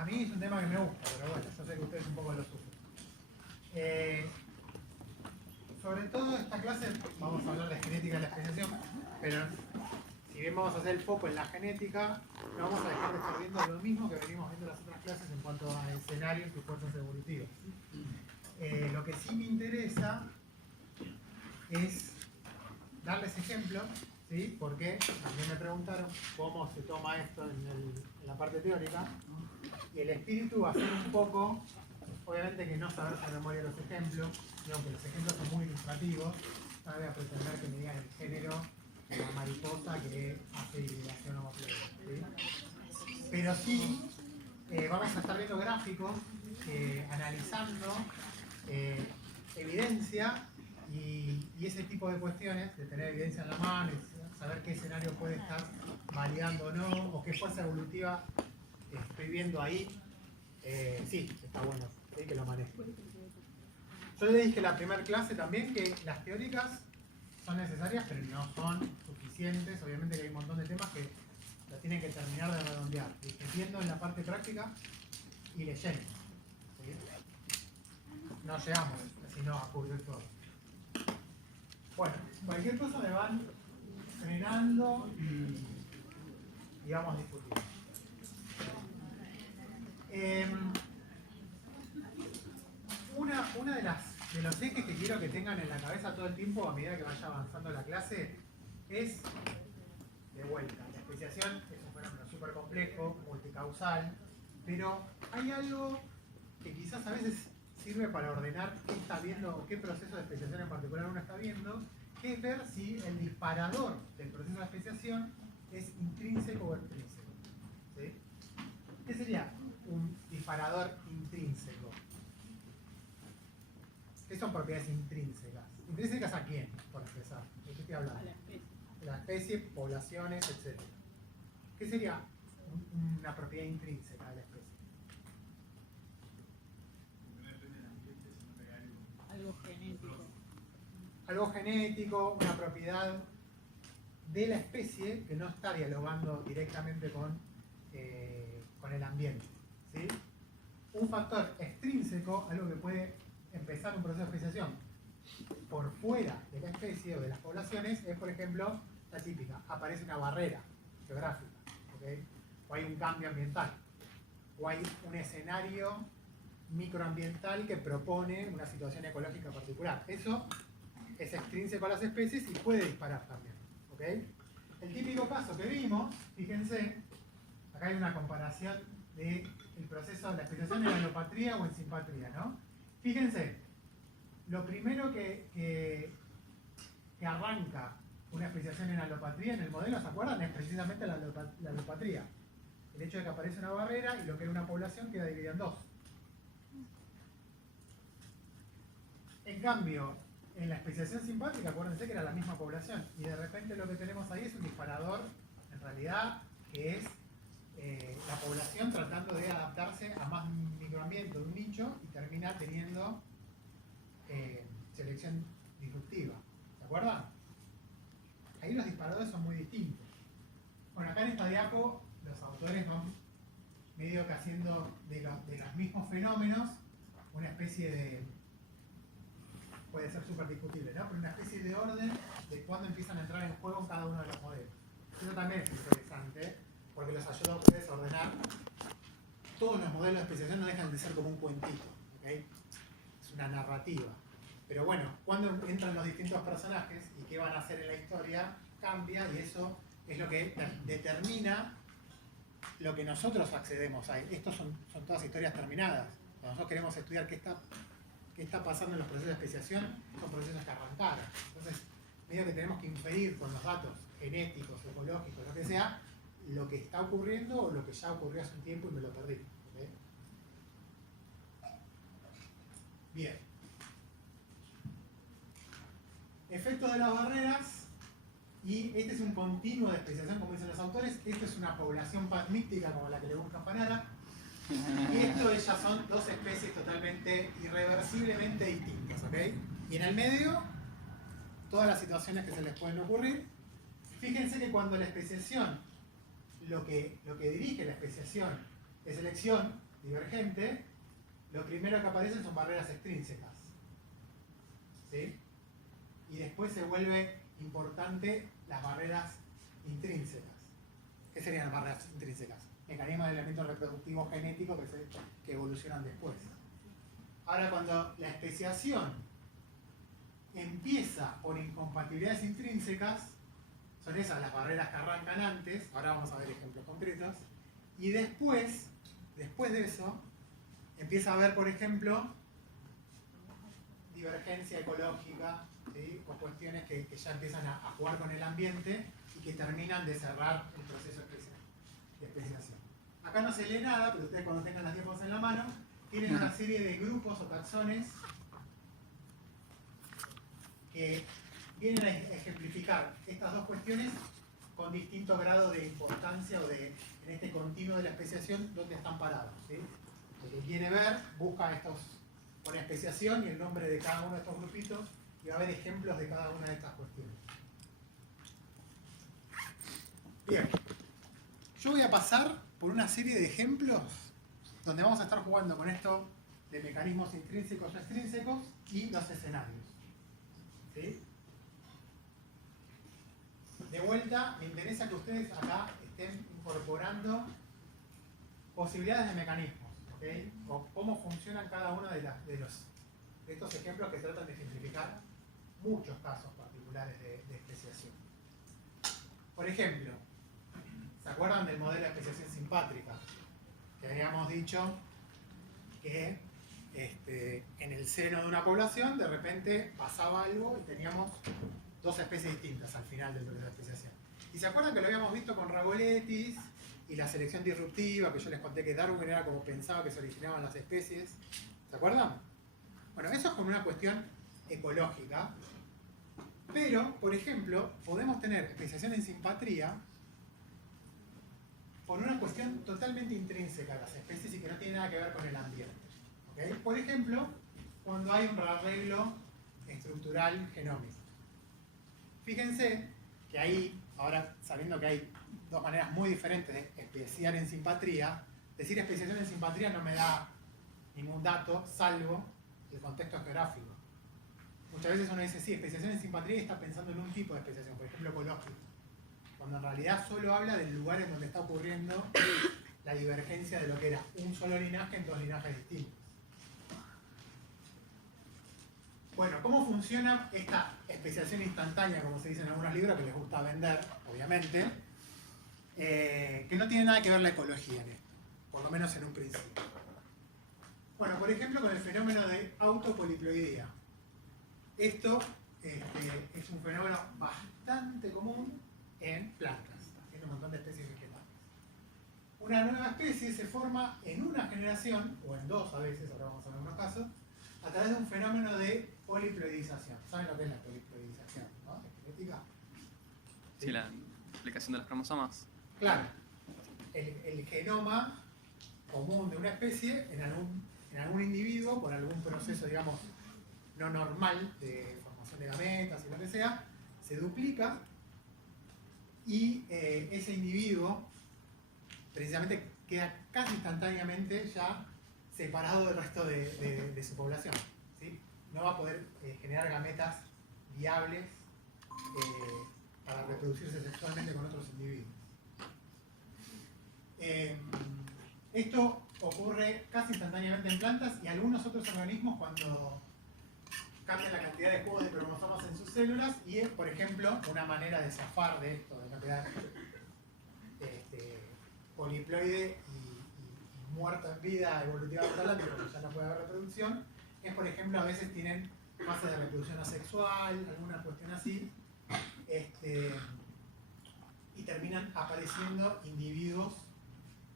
A mí es un tema que me gusta, pero bueno, yo sé que ustedes un poco lo sufren. Sobre todo esta clase vamos a hablar de genética de la especiación, pero si bien vamos a hacer el foco en la genética, no vamos a dejar de estar viendo lo mismo que venimos viendo en las otras clases en cuanto a escenarios y fuerzas evolutivas. Lo que sí me interesa es darles ejemplos, ¿sí? Porque también me preguntaron cómo se toma esto en la parte teórica, y el espíritu va a ser un poco, obviamente que no saber de memoria los ejemplos, y aunque los ejemplos son muy ilustrativos, no voy a pretender que me digan el género de la mariposa que hace hibridación homoploide, ¿sí? Pero sí vamos a estar viendo gráficos analizando evidencia y ese tipo de cuestiones, de tener evidencia en la mano, y saber qué escenario puede estar validando o no, o qué fuerza evolutiva estoy viendo ahí. Sí, está bueno, sí, que lo maneje. Yo le dije en la primera clase también que las teóricas son necesarias, pero no son suficientes. Obviamente que hay un montón de temas que lo tienen que terminar de redondear, viendo en la parte práctica y leyendo, ¿sí? No llegamos, sino a cubrir todo. Bueno, cualquier cosa me van frenando y vamos discutiendo. Una de los ejes que quiero que tengan en la cabeza todo el tiempo a medida que vaya avanzando la clase es, de vuelta, la especiación es un fenómeno súper complejo, multicausal, pero hay algo que quizás a veces sirve para ordenar qué está viendo o qué proceso de especiación en particular uno está viendo, que es ver si el disparador del proceso de especiación es intrínseco o extrínseco, ¿sí? ¿Qué sería un disparador intrínseco? ¿Qué son propiedades intrínsecas? ¿Intrínsecas a quién, por empezar? ¿De qué estoy hablando? A la especie. La especie, poblaciones, etc. ¿Qué sería una propiedad intrínseca de la especie? Algo genético. Algo genético, una propiedad de la especie que no está dialogando directamente con el ambiente, ¿sí? Un factor extrínseco, algo que puede empezar un proceso de especiación por fuera de la especie o de las poblaciones, es, por ejemplo, la típica: aparece una barrera geográfica, ¿okay? O hay un cambio ambiental, o hay un escenario microambiental que propone una situación ecológica particular. Eso es extrínseco a las especies y puede disparar también, ¿okay? El típico caso que vimos, fíjense, acá hay una comparación del proceso de la especiación en alopatría o en simpatría, ¿no? Fíjense, lo primero que arranca una especiación en alopatría en el modelo, ¿se acuerdan? Es precisamente la alopatría. El hecho de que aparece una barrera y lo que era una población queda dividida en dos. En cambio, en la especiación simpátrica, acuérdense que era la misma población, y de repente lo que tenemos ahí es un disparador, en realidad, que es la población tratando de adaptarse a más microambiente, un nicho, y termina teniendo selección disruptiva. ¿Se acuerdan? Ahí los disparadores son muy distintos. Bueno, acá en esta diapo los autores van medio que haciendo de los mismos fenómenos una especie de, puede ser súper discutible, ¿no? Pero una especie de orden de cuándo empiezan a entrar en juego cada uno de los modelos. Eso también es interesante, porque los ayuda a ustedes a ordenar. Todos los modelos de especiación no dejan de ser como un cuentito, ¿okay? Es una narrativa. Pero bueno, cuando entran los distintos personajes y qué van a hacer en la historia, cambia, y eso es lo que determina lo que nosotros accedemos a. Estos son todas historias terminadas. Cuando nosotros queremos estudiar qué está pasando en los procesos de especiación, son procesos que arrancaron. Entonces, medio que tenemos que inferir con los datos genéticos, ecológicos, lo que sea, lo que está ocurriendo o lo que ya ocurrió hace un tiempo y me lo perdí. ¿Okay? Bien. Efectos de las barreras, y este es un continuo de especiación, como dicen los autores. Esto es una población patmíctica como la que le busca Fanara. Y esto ya son dos especies totalmente irreversiblemente distintas, ¿ok? Y en el medio, todas las situaciones que se les pueden ocurrir. Fíjense que cuando la especiación, lo que dirige la especiación es elección, divergente, lo primero que aparecen son barreras extrínsecas. ¿Sí? Y después se vuelve importante las barreras intrínsecas. ¿Qué serían las barreras intrínsecas? Mecanismos de elementos reproductivos genéticos que evolucionan después. Ahora, cuando la especiación empieza por incompatibilidades intrínsecas, son esas las barreras que arrancan antes, ahora vamos a ver ejemplos concretos, y después de eso, empieza a haber, por ejemplo, divergencia ecológica, ¿sí? O cuestiones que ya empiezan a jugar con el ambiente y que terminan de cerrar el proceso de especiación. Acá no se lee nada, pero ustedes cuando tengan las diapositivas en la mano, tienen una serie de grupos o taxones que vienen a ejemplificar estas dos cuestiones con distinto grado de importancia o en este continuo de la especiación, donde están parados. ¿Sí? El que quiere ver, busca con especiación y el nombre de cada uno de estos grupitos y va a haber ejemplos de cada una de estas cuestiones. Bien, yo voy a pasar por una serie de ejemplos donde vamos a estar jugando con esto de mecanismos intrínsecos o extrínsecos y los escenarios. ¿Sí? De vuelta, me interesa que ustedes acá estén incorporando posibilidades de mecanismos, ¿okay? O cómo funcionan cada uno de estos ejemplos que tratan de ejemplificar muchos casos particulares de especiación. Por ejemplo, ¿se acuerdan del modelo de especiación simpátrica? Que habíamos dicho que en el seno de una población de repente pasaba algo y teníamos dos especies distintas al final del proceso de especiación. ¿Y se acuerdan que lo habíamos visto con Ragoletis y la selección disruptiva, que yo les conté que Darwin era como pensaba que se originaban las especies? ¿Se acuerdan? Bueno, eso es como una cuestión ecológica, pero, por ejemplo, podemos tener especiación en simpatría por una cuestión totalmente intrínseca a las especies y que no tiene nada que ver con el ambiente. ¿Okay? Por ejemplo, cuando hay un arreglo estructural genómico. Fíjense que ahí, ahora sabiendo que hay dos maneras muy diferentes de especiar en simpatría, decir especiación en simpatría no me da ningún dato, salvo el contexto geográfico. Muchas veces uno dice, sí, especiación en simpatría y está pensando en un tipo de especiación, por ejemplo, ecológico, cuando en realidad solo habla del lugar en donde está ocurriendo la divergencia de lo que era un solo linaje en dos linajes distintos. Bueno, ¿cómo funciona esta especiación instantánea, como se dice en algunos libros, que les gusta vender, obviamente? Que no tiene nada que ver la ecología en esto, por lo menos en un principio. Bueno, por ejemplo, con el fenómeno de autopoliploidía. Esto es un fenómeno bastante común en plantas, en un montón de especies vegetales. Una nueva especie se forma en una generación, o en dos a veces, ahora vamos a ver unos casos, a través de un fenómeno de poliploidización. ¿Saben lo que es la poliploidización, no? ¿Es genética? Sí, la explicación de los cromosomas. Claro. El genoma común de una especie en algún individuo, por algún proceso, digamos, no normal de formación de gametas y lo que sea, se duplica y ese individuo precisamente queda casi instantáneamente ya separado del resto de su población. ¿Sí? No va a poder generar gametas viables para reproducirse sexualmente con otros individuos. Esto ocurre casi instantáneamente en plantas y algunos otros organismos cuando cambian la cantidad de juegos de cromosomas en sus células y es, por ejemplo, una manera de zafar de esto, de no quedar poliploide y muerto en vida evolutivamente hablando, porque ya no puede haber reproducción, es, por ejemplo, a veces tienen fase de reproducción asexual, alguna cuestión así, y terminan apareciendo individuos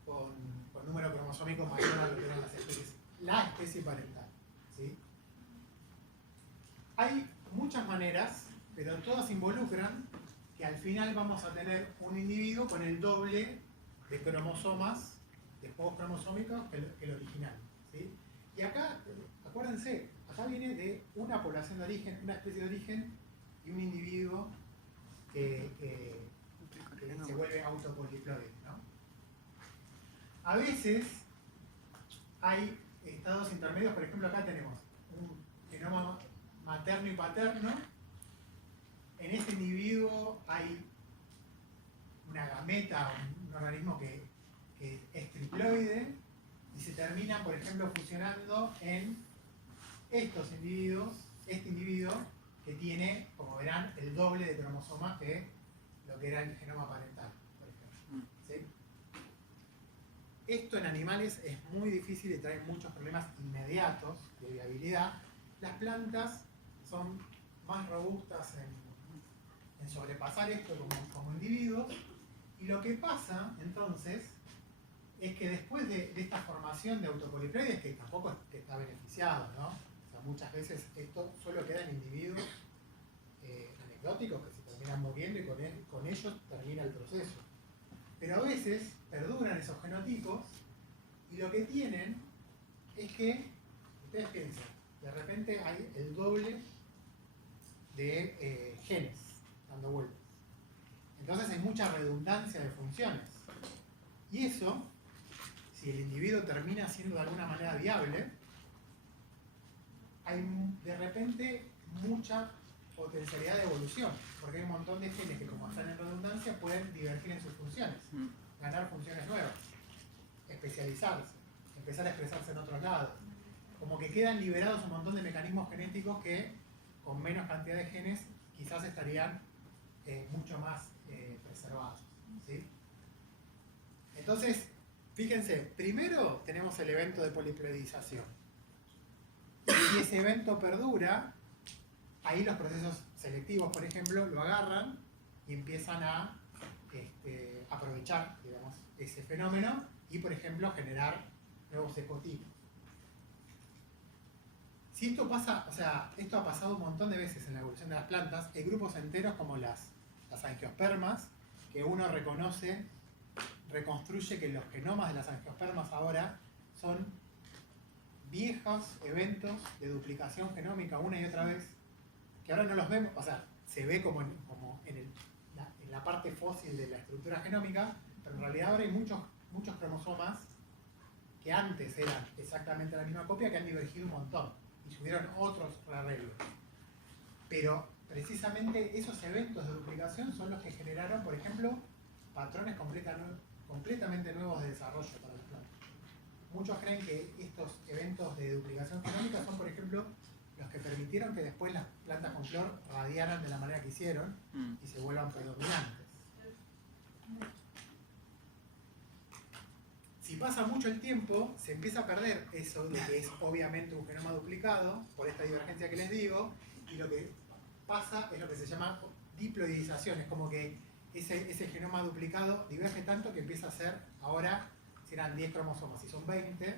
con número cromosómico mayor a lo que eran las especies, la especie parental. ¿Sí? Hay muchas maneras, pero todas involucran que al final vamos a tener un individuo con el doble de cromosomas, de juegos cromosómicos que el original. ¿Sí? Y acá, acuérdense, acá viene de una población de origen, una especie de origen y un individuo que se vuelve autopoliploide, ¿no? A veces hay estados intermedios, por ejemplo acá tenemos un genoma materno y paterno. En este individuo hay una gameta, un organismo que es triploide y se termina, por ejemplo, fusionando en estos individuos, este individuo que tiene, como verán, el doble de cromosomas que lo que era el genoma parental, por ejemplo. ¿Sí? Esto en animales es muy difícil y trae muchos problemas inmediatos de viabilidad. Las plantas son más robustas en sobrepasar esto como individuos, y lo que pasa entonces es que después de esta formación de autopoliploides, que tampoco es que está beneficiado, ¿no? O sea, muchas veces esto solo queda en individuos anecdóticos que se terminan muriendo y con ellos termina el proceso. Pero a veces perduran esos genotipos y lo que tienen es que, ustedes piensen, de repente hay el doble de genes dando vueltas. Entonces hay mucha redundancia de funciones. Y eso, si el individuo termina siendo de alguna manera viable, hay de repente mucha potencialidad de evolución, porque hay un montón de genes que, como están en redundancia, pueden divergir en sus funciones, ganar funciones nuevas, especializarse, empezar a expresarse en otros lados. Como que quedan liberados un montón de mecanismos genéticos que, con menos cantidad de genes, quizás estarían mucho más preservados. ¿Sí? Entonces, fíjense, primero tenemos el evento de poliploidización. Y si ese evento perdura, ahí los procesos selectivos, por ejemplo, lo agarran y empiezan a aprovechar, digamos, ese fenómeno y, por ejemplo, generar nuevos ecotipos. Si esto pasa, o sea, esto ha pasado un montón de veces en la evolución de las plantas, hay grupos enteros como las angiospermas, que uno reconoce, reconstruye que los genomas de las angiospermas ahora son viejos eventos de duplicación genómica una y otra vez, que ahora no los vemos, o sea, se ve como en la parte fósil de la estructura genómica, pero en realidad ahora hay muchos cromosomas que antes eran exactamente la misma copia, que han divergido un montón y tuvieron otros rearreglos. Pero precisamente esos eventos de duplicación son los que generaron, por ejemplo, patrones completamente nuevos de desarrollo para las plantas. Muchos creen que estos eventos de duplicación genómica son, por ejemplo, los que permitieron que después las plantas con flor radiaran de la manera que hicieron y se vuelvan predominantes. Si pasa mucho el tiempo, se empieza a perder eso de que es obviamente un genoma duplicado, por esta divergencia que les digo, y lo que pasa es lo que se llama diploidización. Es como que ese genoma duplicado diverge tanto que empieza a ser, ahora, si eran 10 cromosomas, si son 20,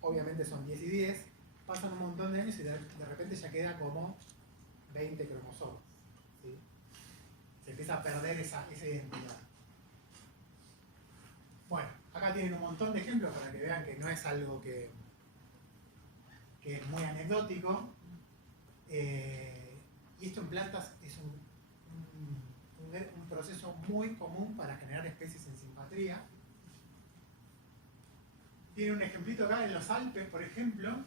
obviamente son 10 y 10, pasan un montón de años y de repente ya queda como 20 cromosomas. ¿Sí? Se empieza a perder esa identidad. Bueno, acá tienen un montón de ejemplos para que vean que no es algo que es muy anecdótico. Y esto en plantas es un proceso muy común para generar especies en simpatría. Tiene un ejemplito acá en los Alpes, por ejemplo.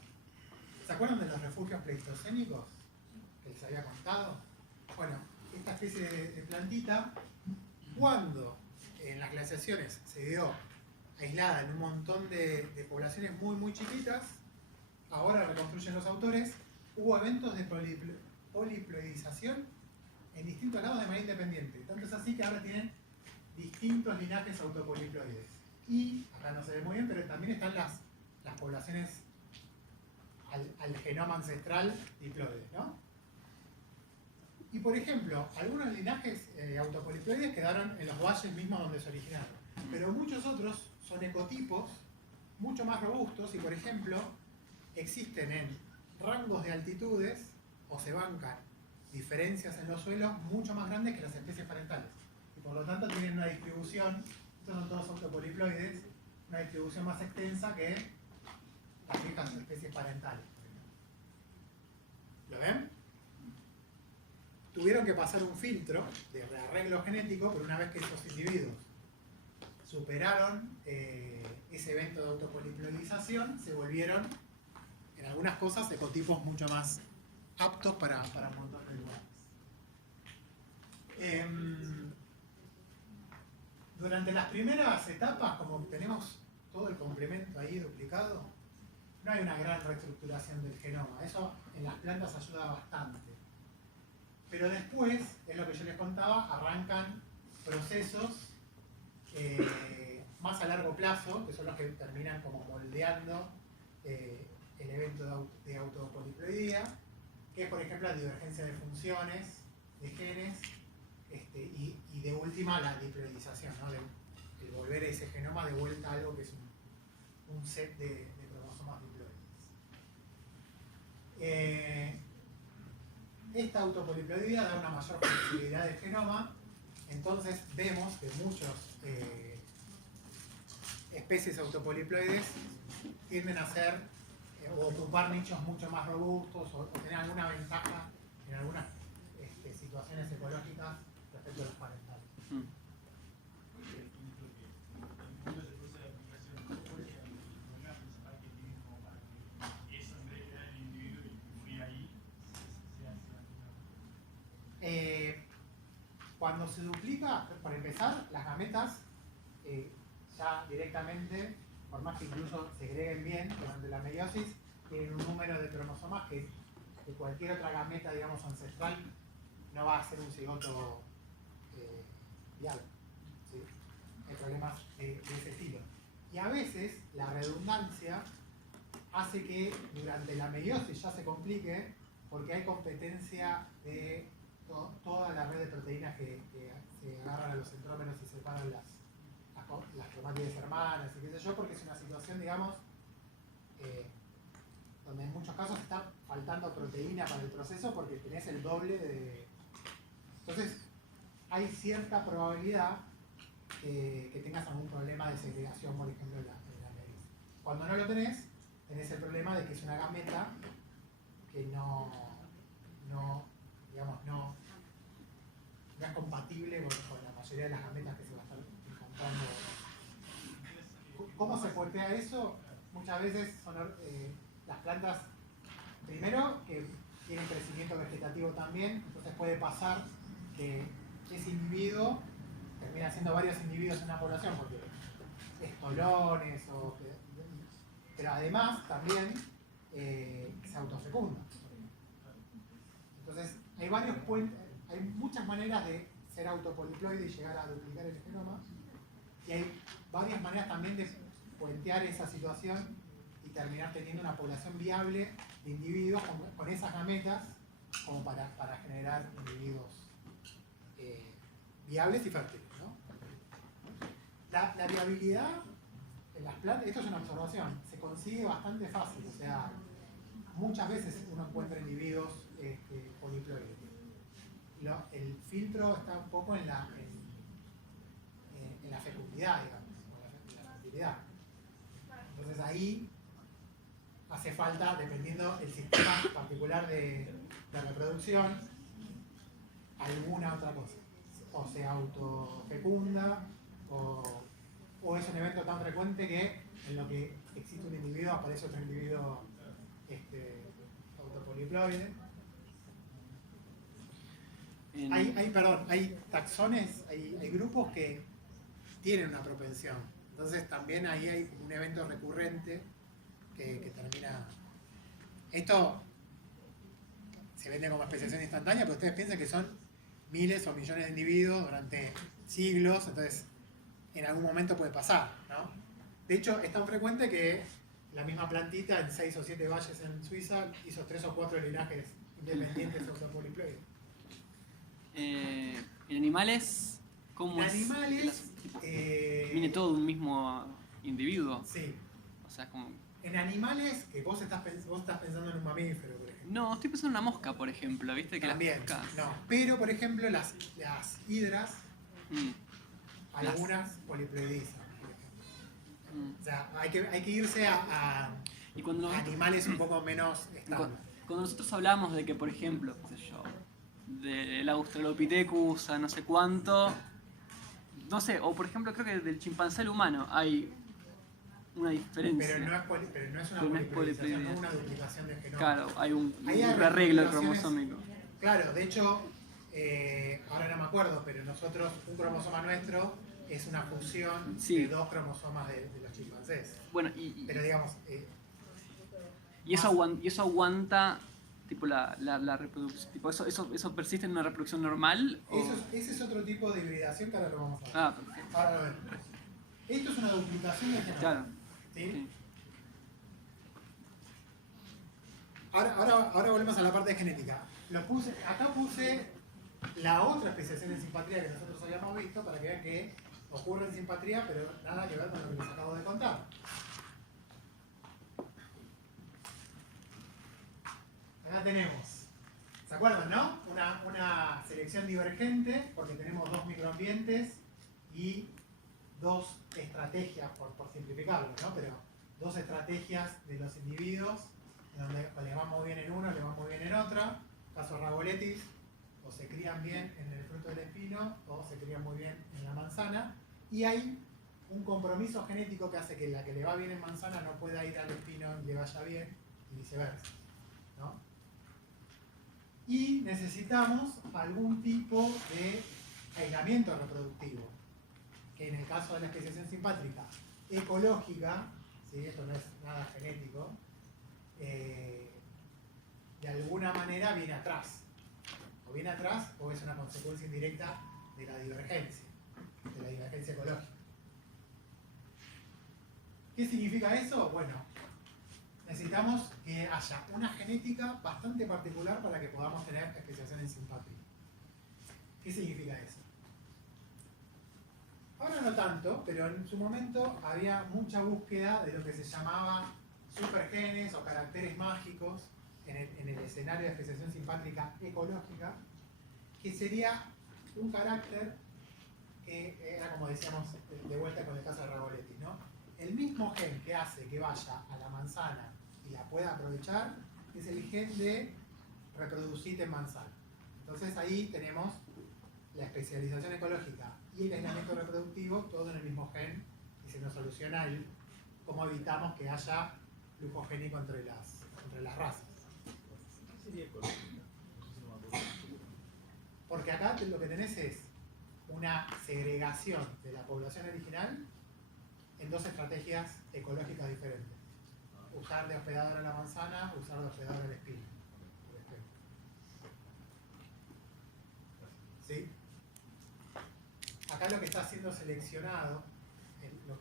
¿Se acuerdan de los refugios pleistocénicos que les había contado? Bueno, esta especie de plantita, cuando en las glaciaciones se dio aislada en un montón de poblaciones muy chiquitas, ahora reconstruyen los autores, hubo eventos de poliploidización en distintos lados de manera independiente. Tanto es así que ahora tienen distintos linajes autopoliploides. Y, acá no se ve muy bien, pero también están las poblaciones al genoma ancestral diploides, ¿no? Y por ejemplo, algunos linajes autopoliploides quedaron en los valles mismos donde se originaron, pero muchos otros son ecotipos mucho más robustos y, por ejemplo, existen en rangos de altitudes o se bancan diferencias en los suelos mucho más grandes que las especies parentales. Y por lo tanto tienen una distribución, estos son todos autopoliploides, una distribución más extensa que las viejas especies parentales. ¿Lo ven? Tuvieron que pasar un filtro de rearreglo genético, pero una vez que esos individuos superaron ese evento de autopoliploidización, se volvieron, en algunas cosas, ecotipos mucho más aptos para un montón de lugares. Durante las primeras etapas, como tenemos todo el complemento ahí duplicado, no hay una gran reestructuración del genoma. Eso en las plantas ayuda bastante. Pero después, es lo que yo les contaba, arrancan procesos más a largo plazo, que son los que terminan como moldeando el evento de autopoliploidía, que es, por ejemplo, la divergencia de funciones, de genes, y de última la diploidización, ¿no? El volver ese genoma de vuelta a algo que es un set de cromosomas diploides. Esta autopoliploidía da una mayor flexibilidad del genoma, entonces vemos que muchas especies autopoliploides tienden a ser o ocupar nichos mucho más robustos o tener alguna ventaja en algunas situaciones ecológicas respecto a los parentales. Cuando se duplica, para empezar, las gametas ya directamente, por más que incluso segreguen bien durante la meiosis, tienen un número de cromosomas que cualquier otra gameta, digamos, ancestral no va a ser un cigoto viable. ¿Sí? Hay problemas de ese estilo. Y a veces la redundancia hace que durante la meiosis ya se complique porque hay competencia de toda la red de proteínas que se agarran a los centrómeros y separan las cromátides hermanas y qué sé yo, porque es una situación, digamos, donde en muchos casos está faltando proteína para el proceso porque tenés el doble de... Entonces, hay cierta probabilidad que tengas algún problema de segregación, por ejemplo, en la nariz. Cuando no lo tenés el problema de que es una gameta que no es compatible con la mayoría de las gametas que se va a estar encontrando. ¿Cómo se puentea eso? Muchas veces son las plantas, primero, que tienen crecimiento vegetativo también, entonces puede pasar que ese individuo termina siendo varios individuos en una población, porque estolones, pero además también se autofecunda. Entonces, hay muchas maneras de ser autopoliploide y llegar a duplicar el genoma, y hay varias maneras también de puentear esa situación y terminar teniendo una población viable de individuos con esas gametas como para generar individuos viables y fértiles, ¿no? La viabilidad en las plantas, esto es una observación, se consigue bastante fácil, o sea, muchas veces uno encuentra individuos poliploides. El filtro está un poco en la fecundidad, digamos, en la fertilidad. Entonces ahí hace falta, dependiendo del sistema particular de reproducción, alguna otra cosa. O se autofecunda, o es un evento tan frecuente que en lo que existe un individuo aparece otro individuo autopoliploide. Hay taxones, hay grupos que tienen una propensión. Entonces también ahí hay un evento recurrente que termina... Esto se vende como especiación instantánea, pero ustedes piensan que son miles o millones de individuos durante siglos, entonces en algún momento puede pasar, ¿no? De hecho, es tan frecuente que la misma plantita en 6 o 7 valles en Suiza hizo 3 o 4 linajes independientes autopoliploides. En animales, ¿cómo es? En animales... ¿Viene todo de un mismo individuo? Sí. O sea, como... En animales, que vos estás pensando en un mamífero, por ejemplo. No, estoy pensando en una mosca, por ejemplo, ¿viste? Que También, las moscas... no. Pero, por ejemplo, las hidras, algunas poliploidizan, por ejemplo. O sea, hay que irse a y cuando animales un poco menos estables. Cuando nosotros hablamos de que, por ejemplo, qué sé yo, del Australopithecus a no sé cuánto, no sé, o por ejemplo creo que del chimpancé al humano hay una diferencia. Pero no es, pero no es una Pero no es poliplidización, no es poliplidización. una duplicación de genoma. Claro, hay un Ahí hay rearreglo replicaciones- cromosómico. Claro, de hecho, ahora no me acuerdo, pero nosotros, un cromosoma nuestro es una fusión Sí. de dos cromosomas de los chimpancés. Bueno, Pero digamos, y eso aguanta tipo la reproducción. Tipo, eso persiste en una reproducción normal. ¿O? ese es otro tipo de hibridación que ahora lo vamos a ver. Ah, perfecto. Ahora lo vemos. Esto es una duplicación del genoma. Claro. ¿Sí? Sí. Ahora volvemos a la parte de genética. Acá puse la otra especiación en simpatría que nosotros habíamos visto para que vean que ocurre en simpatría, pero nada que ver con lo que les acabo de contar. Acá tenemos, ¿se acuerdan, no? Una selección divergente, porque tenemos dos microambientes y dos estrategias, por simplificarlo, ¿no? Pero dos estrategias de los individuos, donde les va muy bien en uno, les va muy bien en otra. Caso Ragoletis, o se crían bien en el fruto del espino, o se crían muy bien en la manzana. Y hay un compromiso genético que hace que la que le va bien en manzana no pueda ir al espino y le vaya bien, y viceversa, ¿no? Y necesitamos algún tipo de aislamiento reproductivo, que en el caso de la especiación simpátrica ecológica, ¿sí? Esto no es nada genético, de alguna manera viene atrás, o es una consecuencia indirecta de la divergencia ecológica. ¿Qué significa eso? Bueno, necesitamos que haya una genética bastante particular para que podamos tener especiación en simpátrica. ¿Qué significa eso? Ahora no tanto, pero en su momento había mucha búsqueda de lo que se llamaba supergenes o caracteres mágicos en el escenario de especiación simpátrica ecológica, que sería un carácter que era, como decíamos de vuelta con el caso de Ragoletti, ¿no? El mismo gen que hace que vaya a la manzana y la pueda aprovechar es el gen de reproducirte en manzana. Entonces ahí tenemos la especialización ecológica y el aislamiento reproductivo, todo en el mismo gen, y se nos soluciona el cómo evitamos que haya flujo génico entre las razas. ¿Qué sería ecológica? Porque acá lo que tenés es una segregación de la población original en dos estrategias ecológicas diferentes. Usar de hospedador a la manzana, usar de hospedador al espino, por ejemplo. ¿Sí? Acá lo que está siendo seleccionado,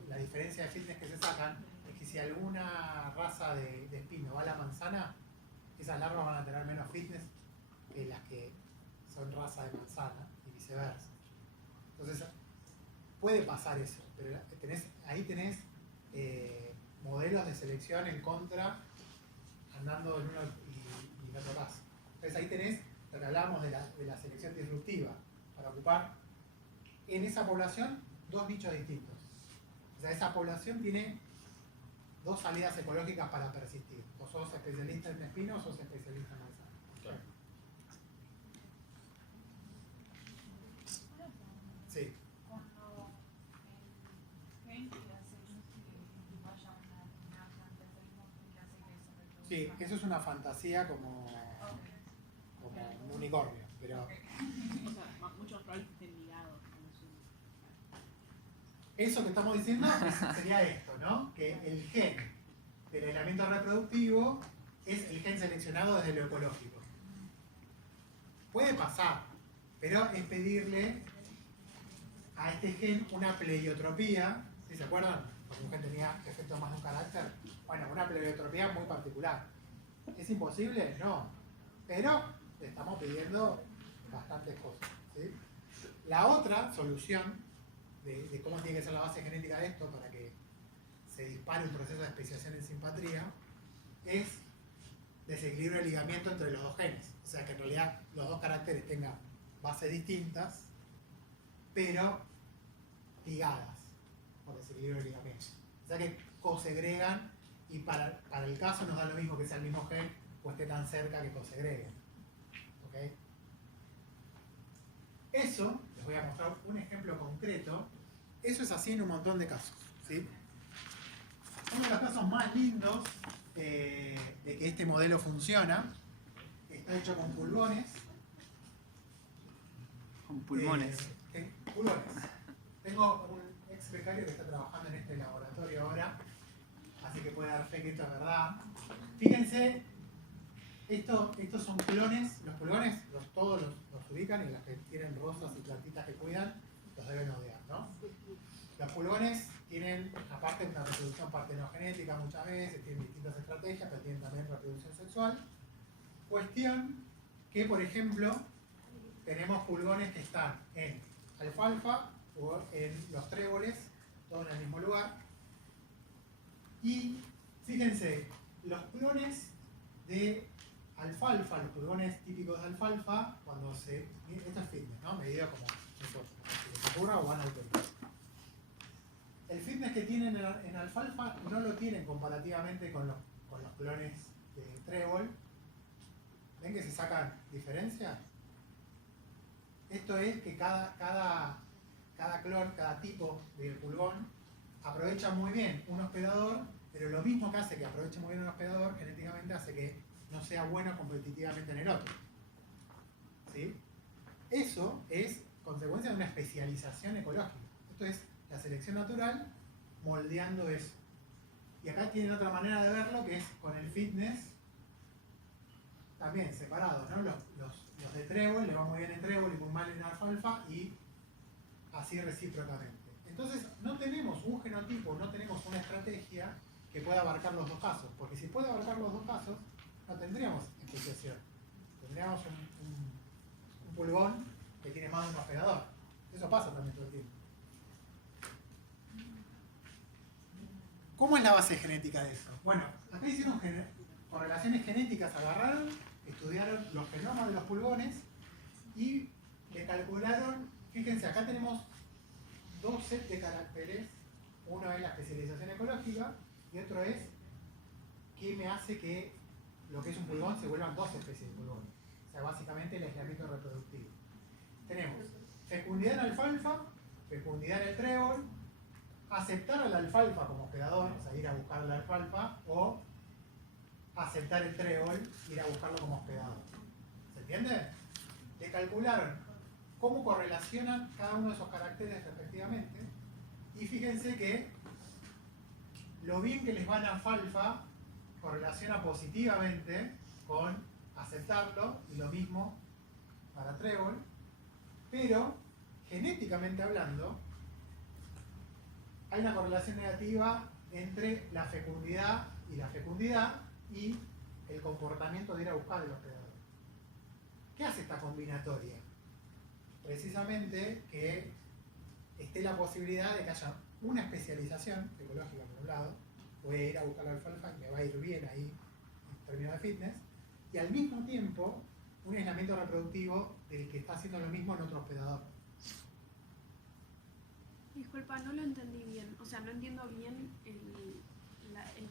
la diferencia de fitness que se sacan, es que si alguna raza de espino va a la manzana, esas larvas van a tener menos fitness que las que son raza de manzana y viceversa. Entonces, puede pasar eso, pero ahí tenés modelos de selección en contra, andando en uno y en otro caso. Entonces ahí tenés lo que hablábamos de la selección disruptiva, para ocupar en esa población dos nichos distintos. O sea, esa población tiene dos salidas ecológicas para persistir. O sos especialista en espino o sos especialista en manzana. Claro. Sí. Cuando el gen que hace que vaya una planta del mismo gen que hace que se reproduzca. Sí, eso es una fantasía como un unicornio, pero O sea, muchos roles que estén ligados con eso. eso que estamos diciendo sería esto, ¿no? Que el gen del aislamiento reproductivo es el gen seleccionado desde lo ecológico. Puede pasar, pero es pedirle a este gen una pleiotropía, ¿sí se acuerdan? Porque un gen tenía efectos más de un carácter. Bueno, una pleiotropía muy particular. ¿Es imposible? No. Pero le estamos pidiendo bastantes cosas, ¿sí? La otra solución de cómo tiene que ser la base genética de esto para que se dispare un proceso de especiación en simpatría es desequilibrio de ligamiento entre los dos genes. O sea que en realidad los dos caracteres tengan bases distintas, pero ligadas por desequilibrio de ligamiento. O sea que cosegregan y para el caso nos da lo mismo que sea el mismo gen o esté tan cerca que cosegreguen. ¿Ok? Eso, les voy a mostrar un ejemplo concreto eso es así en un montón de casos, ¿sí? Uno de los casos más lindos de que este modelo funciona está hecho con pulgones. Con pulmones. Pulgones. Tengo un ex becario que está trabajando en este laboratorio ahora, así que puede dar fe que esto es verdad. Fíjense, estos son clones. Los pulgones todos los ubican, y las que tienen rosas y plantitas que cuidan los deben odiar, ¿no? Los pulgones tienen, aparte de una reproducción partenogenética muchas veces, tienen distintas estrategias, pero tienen también reproducción sexual. Cuestión que, por ejemplo, tenemos pulgones que están en alfalfa o en los tréboles, todos en el mismo lugar. Y fíjense, los clones de alfalfa, los pulgones típicos de alfalfa, cuando se... Esto es fitness, ¿no? Medido como se ocurra o van al pecho. El fitness que tienen en alfalfa no lo tienen comparativamente con los clones de trébol. ¿Ven que se sacan diferencias? Esto es que cada clon, cada tipo de pulgón aprovecha muy bien un hospedador, pero lo mismo que hace que aproveche muy bien un hospedador, genéticamente hace que no sea bueno competitivamente en el otro. ¿Sí? Eso es consecuencia de una especialización ecológica. Esto es la selección natural moldeando eso. Y acá tienen otra manera de verlo, que es con el fitness también separados, ¿no? Los de trébol le va muy bien en trébol y muy mal en alfalfa, y así recíprocamente. Entonces no tenemos un genotipo, no tenemos una estrategia que pueda abarcar los dos casos, porque si puede abarcar los dos casos, no tendríamos especiación. Tendríamos un pulgón que tiene más de un hospedador. Eso pasa también todo el tiempo. ¿Cómo es la base genética de eso? Bueno, acá hicieron correlaciones genéticas, agarraron, estudiaron los genomas de los pulgones y le calcularon, fíjense, acá tenemos dos sets de caracteres. Uno es la especialización ecológica y otro es qué me hace que lo que es un pulgón se vuelvan dos especies de pulgones. O sea, básicamente el aislamiento reproductivo. Tenemos fecundidad en alfalfa, fecundidad en el trébol, aceptar a la alfalfa como hospedador, o sea, ir a buscar la alfalfa, o aceptar el trébol, ir a buscarlo como hospedador. ¿Se entiende? Le calcularon cómo correlacionan cada uno de esos caracteres respectivamente, y fíjense que lo bien que les va en alfalfa correlaciona positivamente con aceptarlo, y lo mismo para trébol, pero genéticamente hablando hay una correlación negativa entre la fecundidad y el comportamiento de ir a buscar el hospedador. ¿Qué hace esta combinatoria? Precisamente que esté la posibilidad de que haya una especialización ecológica por un lado, voy a ir a buscar la alfalfa y me va a ir bien ahí en términos de fitness, y al mismo tiempo un aislamiento reproductivo del que está haciendo lo mismo en otro hospedador. Disculpa, no lo entendí bien. O sea, no entiendo bien el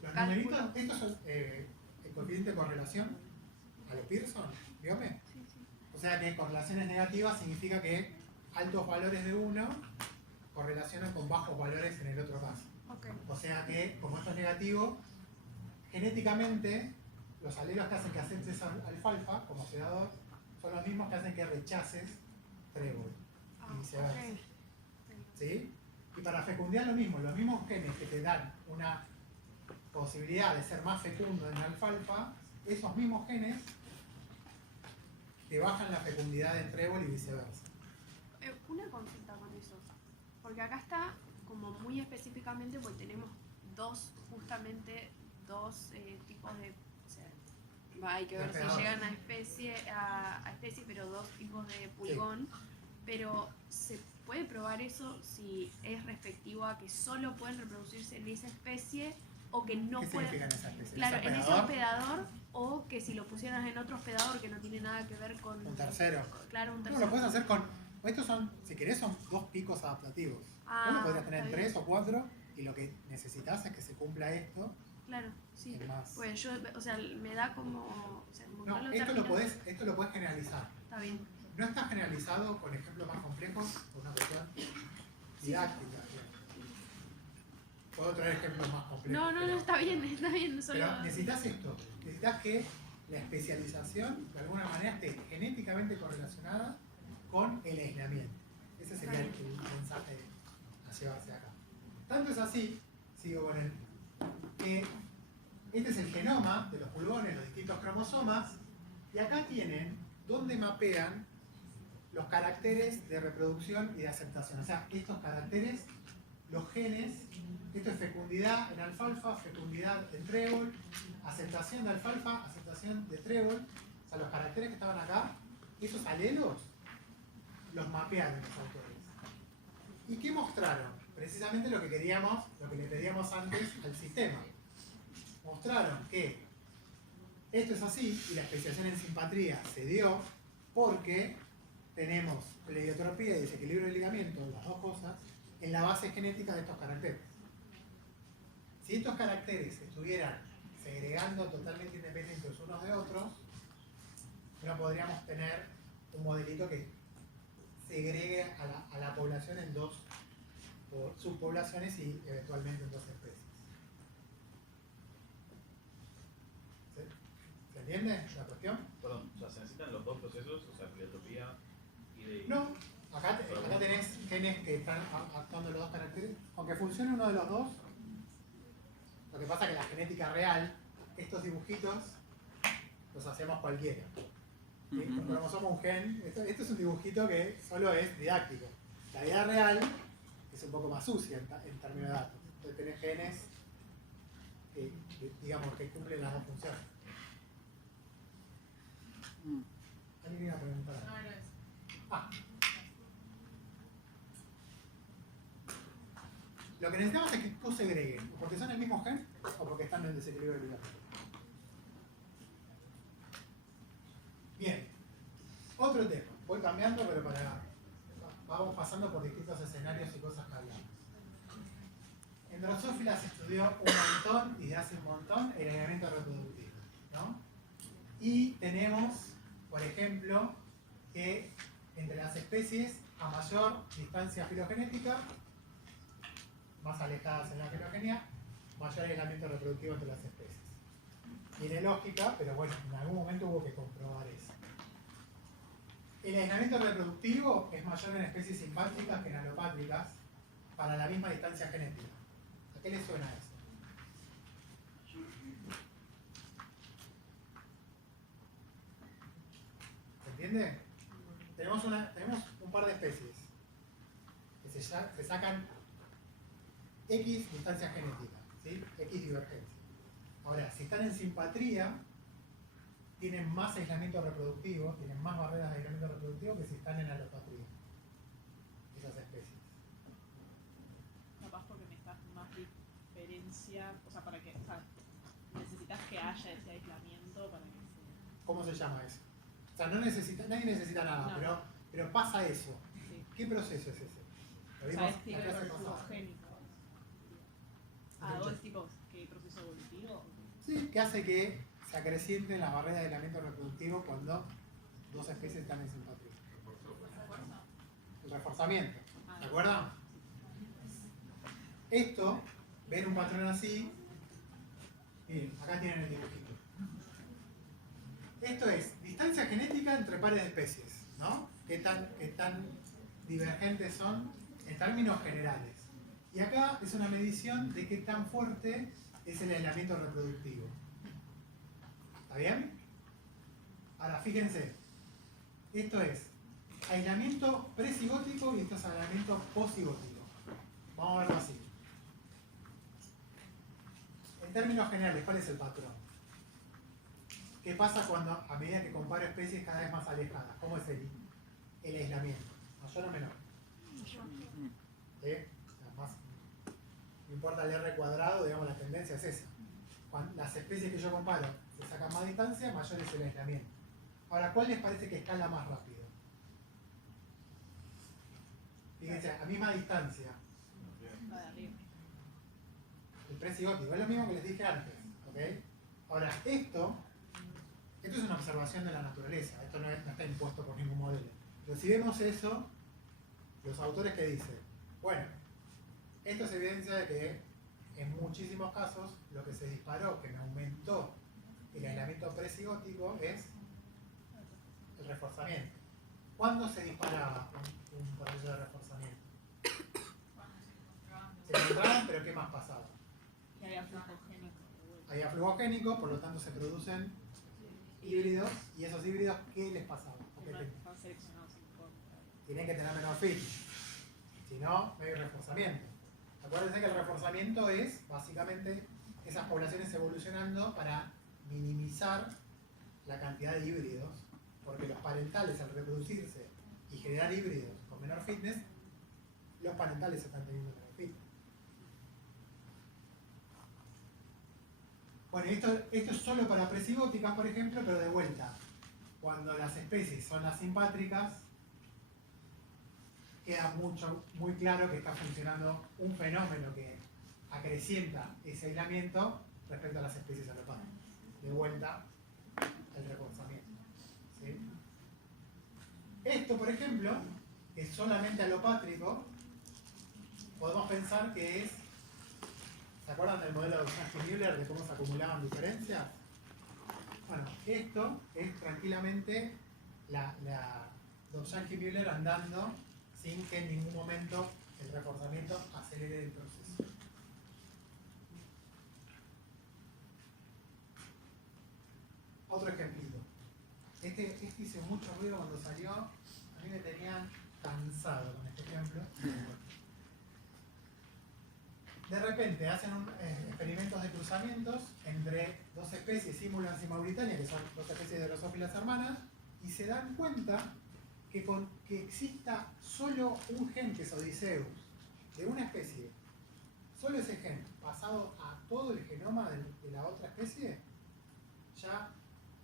Los cálculo. numeritos, estos son el coeficiente de correlación a lo Pearson, ¿dígame? Sí, sí. O sea que correlaciones negativas significa que altos valores de uno correlacionan con bajos valores en el otro caso. Okay. O sea que, como esto es negativo, genéticamente los alelos que hacen que aceptes alfalfa como hospedador son los mismos que hacen que rechaces trébol y viceversa. Okay. ¿Sí? Y para fecundidad lo mismo, los mismos genes que te dan una posibilidad de ser más fecundo en alfalfa, esos mismos genes te bajan la fecundidad en trébol y viceversa. Una consulta con eso, porque acá está como muy específicamente, porque tenemos justamente dos tipos de, o sea, hay que ver si llegan a especie, pero dos tipos de pulgón, sí. Pero se puede probar eso si es respectivo a que solo pueden reproducirse en esa especie o que no pueden. ¿Qué significa en esa especie? Claro, en ese hospedador, o que si lo pusieras en otro hospedador que no tiene nada que ver con un tercero. Claro, un No, tercero. lo puedes hacer con. Estos son, si querés, son dos picos adaptativos. Uno podría tener 3 o 4 y lo que necesitas es que se cumpla esto. Claro, sí. Más. Pues yo, o sea, me da como. O sea, como no, esto lo podés generalizar. Está bien. No está generalizado con ejemplos más complejos por una cuestión didáctica. Puedo traer ejemplos más complejos. No, está bien, solo... Pero necesitas esto, necesitas que la especialización de alguna manera esté genéticamente correlacionada con el aislamiento. Ese sería el mensaje a llevarse acá. Tanto es así, sigo con el que este es el genoma de los pulgones, los distintos cromosomas, y acá tienen donde mapean los caracteres de reproducción y de aceptación. O sea, estos caracteres, los genes, esto es fecundidad en alfalfa, fecundidad en trébol, aceptación de alfalfa, aceptación de trébol. O sea, los caracteres que estaban acá, esos alelos, los mapearon los autores. ¿Y qué mostraron? Precisamente lo que queríamos, lo que le pedíamos antes al sistema. Mostraron que esto es así y la especiación en simpatría se dio porque tenemos pleiotropía y desequilibrio de ligamentos, las dos cosas, en la base genética de estos caracteres. Si estos caracteres estuvieran segregando totalmente independientes unos de otros, no podríamos tener un modelito que segregue a la población en dos subpoblaciones y eventualmente en dos especies. ¿Se entiende la cuestión? Perdón, o sea, se necesitan los dos procesos, o sea, pleiotropía y de... No, acá tenés genes que están actuando en los dos caracteres. Aunque funcione uno de los dos, lo que pasa es que la genética real, estos dibujitos, los hacemos cualquiera. ¿Sí? Como somos un gen, esto es un dibujito que solo es didáctico. La vida real es un poco más sucia en términos de datos. Entonces tenés genes que, digamos, que cumplen las dos funciones. ¿Alguien iba a preguntar? Lo que necesitamos es que co-segreguen, porque son el mismo gen o porque están en el desequilibrio de ligamentos. Bien, otro tema. Voy cambiando, pero vamos pasando por distintos escenarios y cosas que hablamos. En Drosophila se estudió un montón y de hace un montón el aislamiento reproductivo, ¿no? Y tenemos, por ejemplo, que entre las especies a mayor distancia filogenética, más alejadas en la filogenia, mayor aislamiento reproductivo entre las especies. Tiene lógica, pero bueno, en algún momento hubo que comprobar eso. El aislamiento reproductivo es mayor en especies simpátricas que en alopátricas para la misma distancia genética. ¿A qué le suena eso? ¿Se entiende? Tenemos un par de especies que se sacan X distancia genética, ¿sí? X divergencia. Ahora, si están en simpatría, tienen más aislamiento reproductivo, tienen más barreras de aislamiento reproductivo que si están en alopatría. Esas especies. Capaz porque necesitas más diferencia, o sea, para que, o sea, necesitas que haya ese aislamiento para que se... ¿Cómo se llama eso? O sea, nadie necesita nada, No. pero pasa eso. Sí. ¿Qué proceso es ese? Lo O vimos sea, es la tipo clase pasada. evolutivo. Ah, ¿vos tipo qué proceso evolutivo? Sí, que hace que se acrecienten las barreras de aislamiento reproductivo cuando dos especies están en simpatría. El reforzamiento. ¿De acuerdo? Esto, ven un patrón así. Miren, acá tienen el dibujito. Esto es distancia genética entre pares de especies, ¿no? ¿Qué tan divergentes son en términos generales? Y acá es una medición de qué tan fuerte es el aislamiento reproductivo. ¿Está bien? Ahora, fíjense. Esto es aislamiento presigótico y esto es aislamiento posigótico. Vamos a verlo así. En términos generales, ¿cuál es el patrón? ¿Qué pasa cuando a medida que comparo especies cada vez más alejadas? ¿Cómo es el aislamiento? ¿Mayor o menor? ¿Sí? O sea, más, no importa el R cuadrado, digamos, la tendencia es esa. Cuando las especies que yo comparo se sacan más distancia, mayor es el aislamiento. Ahora, ¿cuál les parece que escala más rápido? Fíjense, a misma distancia. La de arriba. El presigótico, es lo mismo que les dije antes. ¿Okay? Ahora, esto es una observación de la naturaleza, esto no está impuesto por ningún modelo. Pero si vemos eso, los autores que dicen, Bueno, esto es evidencia de que en muchísimos casos lo que se disparó, que me aumentó el aislamiento presigótico, es el reforzamiento. ¿Cuándo se disparaba un proceso de reforzamiento? Se encontraban, pero ¿qué más pasaba? Y había flujogénico. Había flujogénico, por lo tanto se producen híbridos, y esos híbridos, ¿qué les pasaba? ¿O qué tenían? Están seleccionados en contra. Tienen que tener menor fit, si no, no hay reforzamiento. Acuérdense que el reforzamiento es básicamente esas poblaciones evolucionando para minimizar la cantidad de híbridos, porque los parentales al reproducirse y generar híbridos con menor fitness, los parentales están teniendo menor fitness. Bueno, esto es solo para presigóticas, por ejemplo, pero de vuelta, cuando las especies son asimpátricas, queda muy claro que está funcionando un fenómeno que acrecienta ese aislamiento respecto a las especies alopátricas. De vuelta, el reforzamiento. ¿Sí? Esto, por ejemplo, que es solamente alopátrico, podemos pensar que es... ¿Se acuerdan del modelo de Jansky-Müller de cómo se acumulaban diferencias? Bueno, esto es tranquilamente la Jansky-Müller andando sin que en ningún momento el reforzamiento acelere el proceso. Otro ejemplito. Este hizo mucho ruido cuando salió. A mí me tenían cansado con este ejemplo. De repente hacen experimentos de cruzamientos entre dos especies, Simulans y Mauritania, que son dos especies de drosófilas hermanas, y se dan cuenta que exista solo un gen, que es Odysseus, de una especie, solo ese gen, pasado a todo el genoma de la otra especie, ya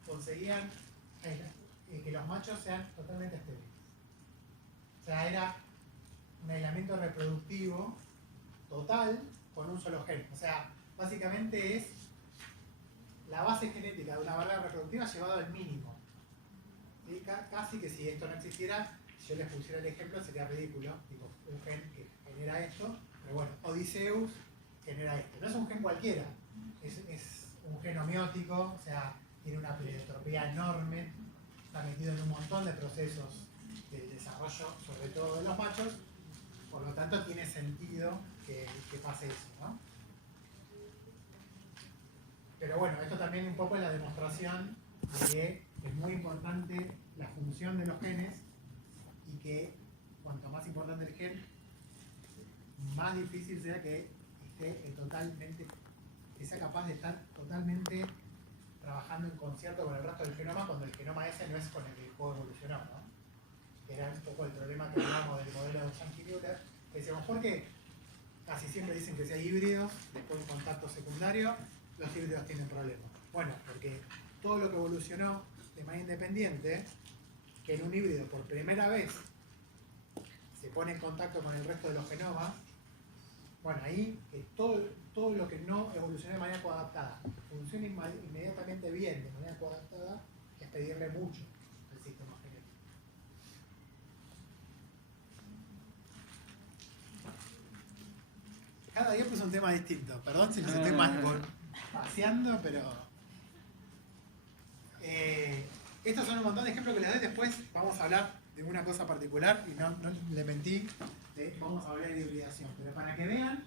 conseguían que los machos sean totalmente estériles. O sea, era un aislamiento reproductivo total con un solo gen. O sea, básicamente es la base genética de una barrera reproductiva llevada al mínimo. ¿Sí? Casi que si esto no existiera, si yo les pusiera el ejemplo sería ridículo. Digo, un gen que genera esto, pero bueno, Odysseus genera esto. No es un gen cualquiera, es un gen homeótico, o sea, tiene una pleiotropía enorme, está metido en un montón de procesos del desarrollo, sobre todo de los machos, por lo tanto tiene sentido que pase eso, ¿no? Pero bueno, esto también un poco es la demostración de que es muy importante la función de los genes y que cuanto más importante el gen, más difícil sea que sea capaz de estar totalmente trabajando en concierto con el resto del genoma cuando el genoma ese no es con el que el juego evolucionó, ¿no? Que era un poco el problema que hablamos del modelo de Jansky-Müller, que decíamos, ¿por qué? Casi siempre dicen que si hay híbridos, después de un contacto secundario, los híbridos tienen problemas. Bueno, porque todo lo que evolucionó de manera independiente, que en un híbrido por primera vez se pone en contacto con el resto de los genomas, bueno, ahí que todo lo que no evolucionó de manera coadaptada funciona inmediatamente bien de manera coadaptada, es pedirle mucho al sistema genético. Cada día es un tema distinto. Perdón si los estoy paseando, pero... estos son un montón de ejemplos que les doy. Después vamos a hablar de una cosa particular, y no le mentí, vamos a hablar de hibridación. Pero para que vean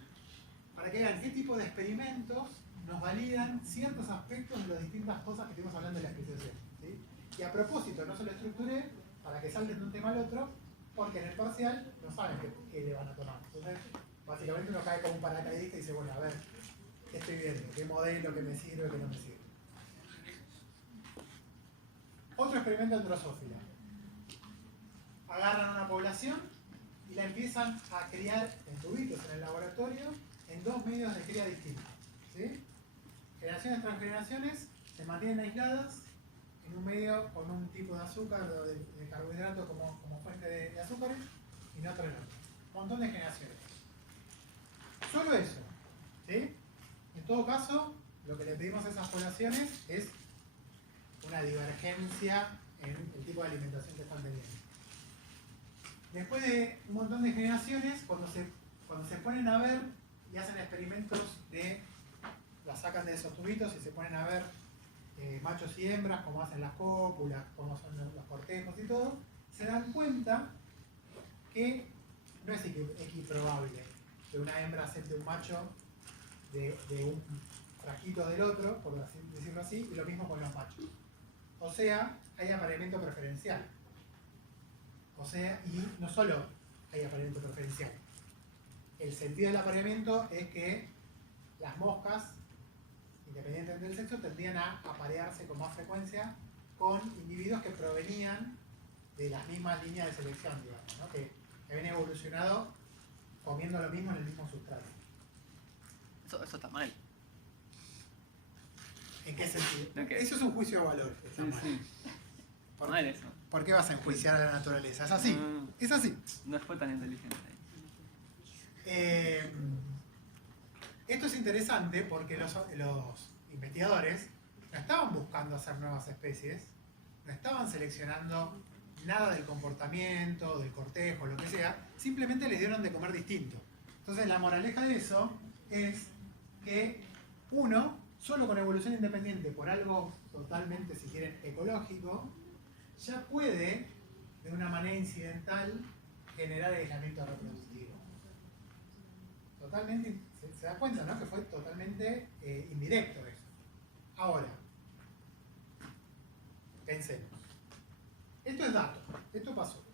qué tipo de experimentos nos validan ciertos aspectos de las distintas cosas que estuvimos hablando de la especiación. ¿Sí? Y a propósito, no se lo estructuré para que salten de un tema al otro, porque en el parcial no saben qué le van a tomar. Entonces, básicamente uno cae como un paracaidista y dice, bueno, a ver, ¿qué estoy viendo? ¿Qué modelo que me sirve, qué no me sirve? Otro experimento en drosófila. Agarran una población y la empiezan a criar en tubitos en el laboratorio en dos medios de cría distintos. ¿Sí? Generaciones tras generaciones se mantienen aisladas en un medio con un tipo de azúcar o de carbohidrato como fuente de azúcares y no otro en otro. Un montón de generaciones. Solo eso. ¿Sí? En todo caso, lo que le pedimos a esas poblaciones es una divergencia en el tipo de alimentación que están teniendo. Después de un montón de generaciones, cuando se cuando se ponen a ver y hacen experimentos la sacan de esos tubitos y se ponen a ver machos y hembras, cómo hacen las cópulas, cómo son los cortejos y todo, se dan cuenta que no es equiprobable que una hembra acepte un macho de un frasquito del otro, por decirlo así, y lo mismo con los machos. O sea, hay apareamiento preferencial. O sea, y no solo hay apareamiento preferencial. El sentido del apareamiento es que las moscas, independientemente del sexo, tendrían a aparearse con más frecuencia con individuos que provenían de las mismas líneas de selección, digamos, ¿no? que habían evolucionado comiendo lo mismo en el mismo sustrato. Eso está mal. ¿En qué sentido? Okay. Eso es un juicio de valor. Sí, sí. Mal eso. ¿Por qué vas a enjuiciar a la naturaleza? Es así. Es así. No fue tan inteligente. Esto es interesante porque los investigadores no estaban buscando hacer nuevas especies, no estaban seleccionando nada del comportamiento, del cortejo, lo que sea, simplemente les dieron de comer distinto. Entonces la moraleja de eso es que uno, solo con evolución independiente, por algo totalmente, si quieren, ecológico, ya puede, de una manera incidental, generar aislamiento reproductivo. Totalmente, se da cuenta, ¿no? Que fue totalmente indirecto eso. Ahora, pensemos. Esto es dato, esto pasó.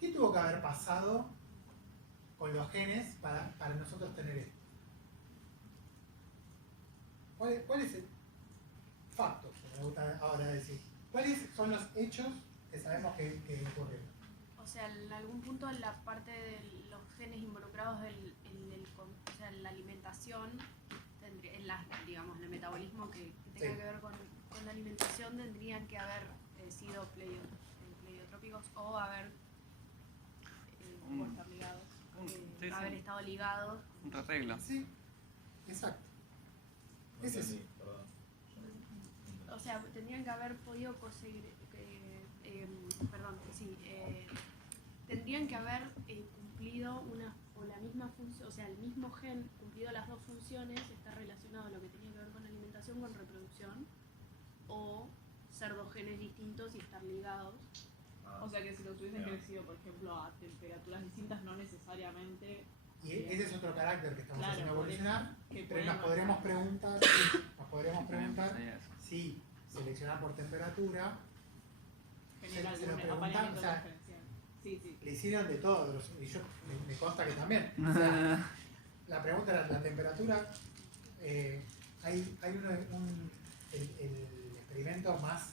¿Qué tuvo que haber pasado con los genes para nosotros tener esto? ¿Cuál es el facto que me gusta ahora decir? ¿Cuáles son los hechos que sabemos que ocurrieron? O sea, en algún punto en la parte de los genes involucrados o sea, en la alimentación, digamos, el metabolismo que tenga Sí. que ver con la alimentación, tendrían que haber sido pleiotrópicos o haber, O estar ligados. Sí, haber sí. estado ligados. Un arreglo. Sí, exacto. No Es eso. entendí, perdón. O sea, tendrían que haber podido conseguir, tendrían que haber cumplido la misma función, o sea, el mismo gen cumplido las dos funciones, está relacionado a lo que tenía que ver con alimentación, con reproducción, o ser dos genes distintos y estar ligados. O sea que si los hubiesen Bien. crecido, por ejemplo, a temperaturas distintas, no necesariamente. Y ese es otro carácter que estamos Claro, haciendo por evolucionar, que pero pueden nos podremos avanzar. preguntar Sí, eso. si seleccionar por temperatura, Generar se lo algún preguntan, apareamiento o sea, preferencial. Sí, sí. le hicieron de todo, y yo me consta que también. O sea, la pregunta era la temperatura. Hay el experimento más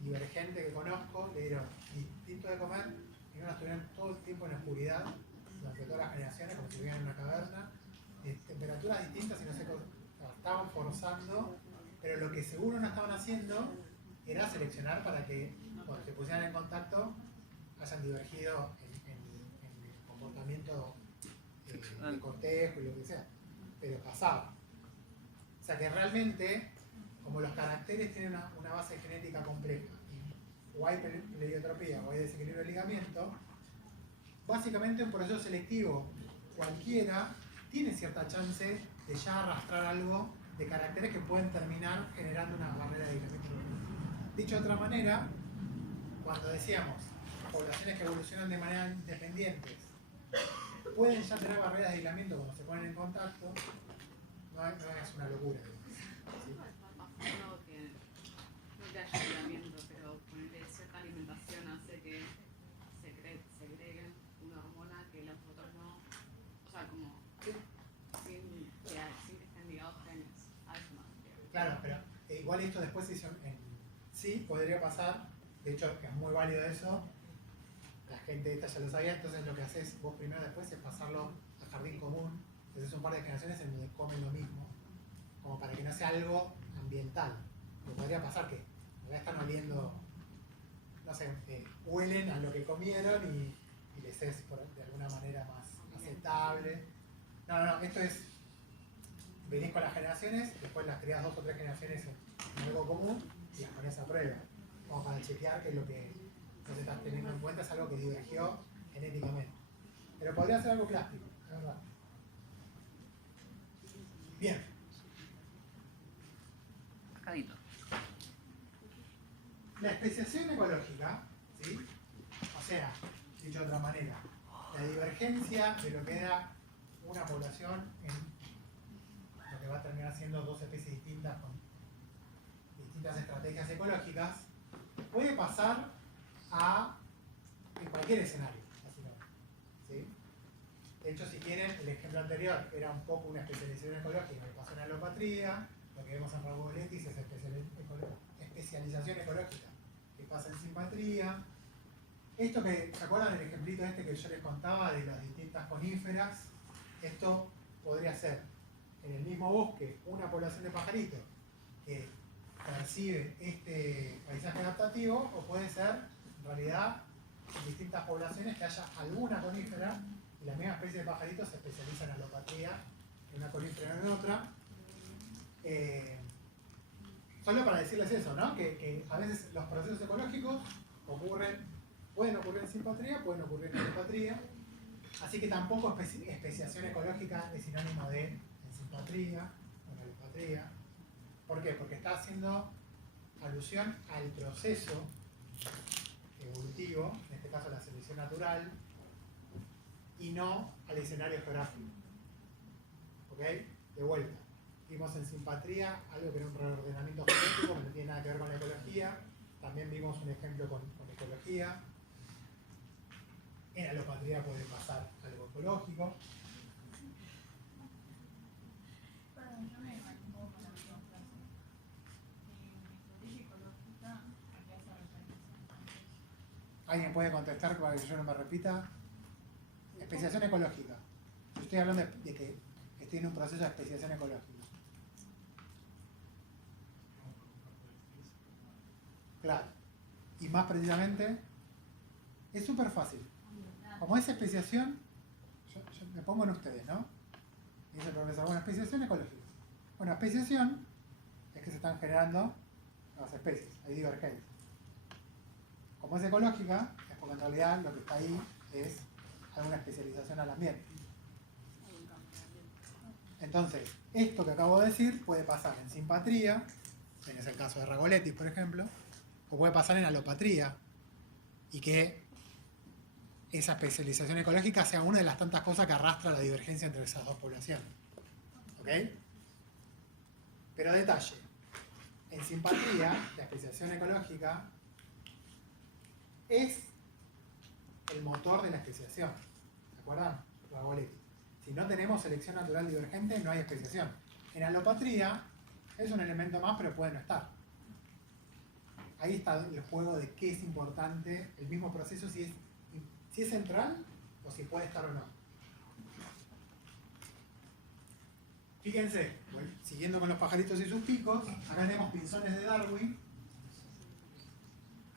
divergente que conozco, le dieron distinto de comer y unos estuvieron todo el tiempo en oscuridad durante todas las generaciones, como si estuvieran en una caverna, temperaturas distintas y no sé, estaban forzando, pero lo que seguro no estaban haciendo era seleccionar para que cuando se pusieran en contacto hayan divergido en el comportamiento de cortejo y lo que sea, pero pasaba. O sea que realmente, como los caracteres tienen una base genética compleja, y o hay pleiotropía o hay desequilibrio de ligamiento, básicamente un proceso selectivo cualquiera tiene cierta chance de ya arrastrar algo de caracteres que pueden terminar generando una barrera de aislamiento. Dicho de otra manera, cuando decíamos poblaciones que evolucionan de manera independientes pueden ya tener barreras de aislamiento cuando se ponen en contacto, no es una locura. ¿Sí? No que no que haya aislamiento, pero ponerle cierta alimentación hace que segreguen una hormona que los otros no, o sea, como sin que estén ligados genes. A eso me refiero. Claro, pero igual esto después se hizo sí, podría pasar, de hecho es muy válido eso, la gente esta ya lo sabía, entonces lo que haces vos primero después es pasarlo al jardín común, entonces un par de generaciones en donde comen lo mismo, como para que no sea algo ambiental, que podría pasar que ya están oliendo, no sé, huelen a lo que comieron y les es de alguna manera más aceptable. No, esto es, venís con las generaciones, después las criás 2 o 3 generaciones en algo común y las pones a prueba, como para chequear que lo que estás teniendo en cuenta es algo que divergió genéticamente. Pero podría ser algo plástico, es verdad. Bien. Sacadito. La especiación ecológica, ¿sí? O sea, dicho de otra manera, la divergencia de lo que era una población en lo que va a terminar siendo dos especies distintas con distintas estrategias ecológicas, puede pasar en cualquier escenario, básicamente. ¿Sí? De hecho, si quieren, el ejemplo anterior era un poco una especialización ecológica que pasó en alopatría, lo que vemos en Ragoletis es especialización ecológica que pasa en simpatría. Esto que, ¿se acuerdan del ejemplito este que yo les contaba de las distintas coníferas? Esto podría ser en el mismo bosque una población de pajaritos que percibe este paisaje adaptativo, o puede ser en realidad en distintas poblaciones que haya alguna conífera y la misma especie de pajaritos se especializa en alopatría en una conífera o en otra. Solo para decirles eso, ¿no? Que a veces los procesos ecológicos pueden ocurrir en simpatría, pueden ocurrir en alopatría, así que tampoco especiación ecológica es sinónimo de en simpatría o en alopatría. ¿Por qué? Porque está haciendo alusión al proceso evolutivo, en este caso la selección natural, y no al escenario geográfico. ¿Ok? De vuelta. Vimos en simpatría algo que era un reordenamiento genético que no tiene nada que ver con la ecología. También vimos un ejemplo con ecología. En alopatría puede pasar algo ecológico. Perdón, yo me mantengo con la última frase. Estrategia ecológica, ¿a qué hace referencia? ¿Alguien puede contestar para que yo no me repita? Especiación ecológica. Yo estoy hablando de que estoy en un proceso de especiación ecológica. Claro. Y más precisamente, es súper fácil. Como es especiación, yo me pongo en ustedes, ¿no? Dice el profesor, bueno, especiación ecológica. Bueno, especiación es que se están generando nuevas especies, hay divergencia. Como es ecológica, es porque en realidad lo que está ahí es alguna especialización al ambiente. Entonces, esto que acabo de decir puede pasar en simpatría, en el caso de Ragoletis, por ejemplo, o puede pasar en alopatría, y que esa especialización ecológica sea una de las tantas cosas que arrastra la divergencia entre esas dos poblaciones. ¿Ok? Pero detalle, en simpatría, la especialización ecológica es el motor de la especiación. ¿Se acuerdan? Ragoletis. Si no tenemos selección natural divergente, no hay especiación. En alopatría es un elemento más, pero puede no estar. Ahí está el juego de qué es importante, el mismo proceso, si es central o si puede estar o no. Fíjense, siguiendo con los pajaritos y sus picos, acá tenemos pinzones de Darwin.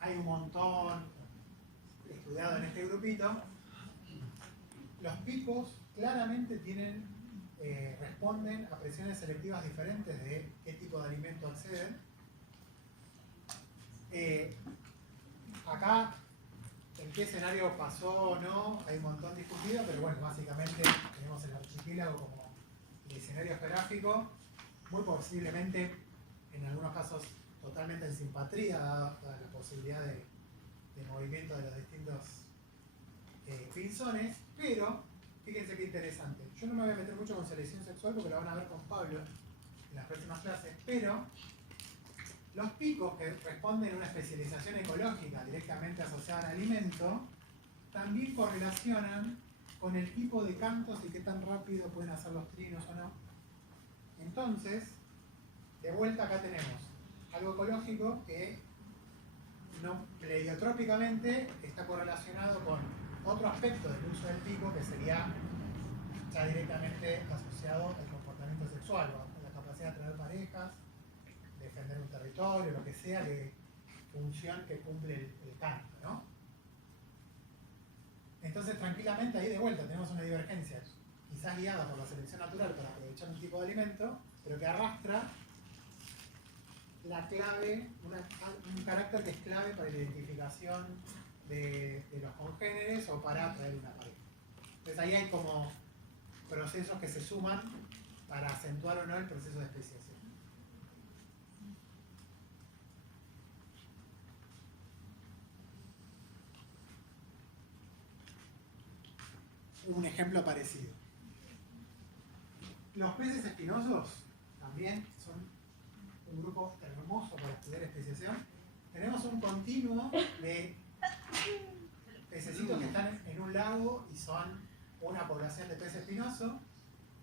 Hay un montón estudiado en este grupito. Los picos claramente responden a presiones selectivas diferentes de qué tipo de alimento acceden. Acá, en qué escenario pasó o no, hay un montón discutido, pero bueno, básicamente tenemos el archipiélago como el escenario geográfico, muy posiblemente, en algunos casos, totalmente en simpatría, dada la posibilidad de movimiento de los distintos pinzones, pero fíjense qué interesante. Yo no me voy a meter mucho con selección sexual porque la van a ver con Pablo en las próximas clases, pero los picos que responden a una especialización ecológica directamente asociada al alimento también correlacionan con el tipo de cantos y qué tan rápido pueden hacer los trinos o no. Entonces, de vuelta acá tenemos algo ecológico que pleiotrópicamente está correlacionado con otro aspecto del uso del pico que sería ya directamente asociado al comportamiento sexual, a la capacidad de atraer parejas, defender un territorio, lo que sea de función que cumple el canto, ¿no? Entonces, tranquilamente ahí de vuelta tenemos una divergencia, quizás guiada por la selección natural para aprovechar un tipo de alimento, pero que arrastra la clave, un carácter que es clave para la identificación de los congéneres o para atraer una pareja. Entonces ahí hay como procesos que se suman para acentuar o no el proceso de especiación. Un ejemplo parecido. Los peces espinosos también son un grupo hermoso para estudiar especiación. Tenemos un continuo de pececitos que están en un lago y son una población de pez espinoso,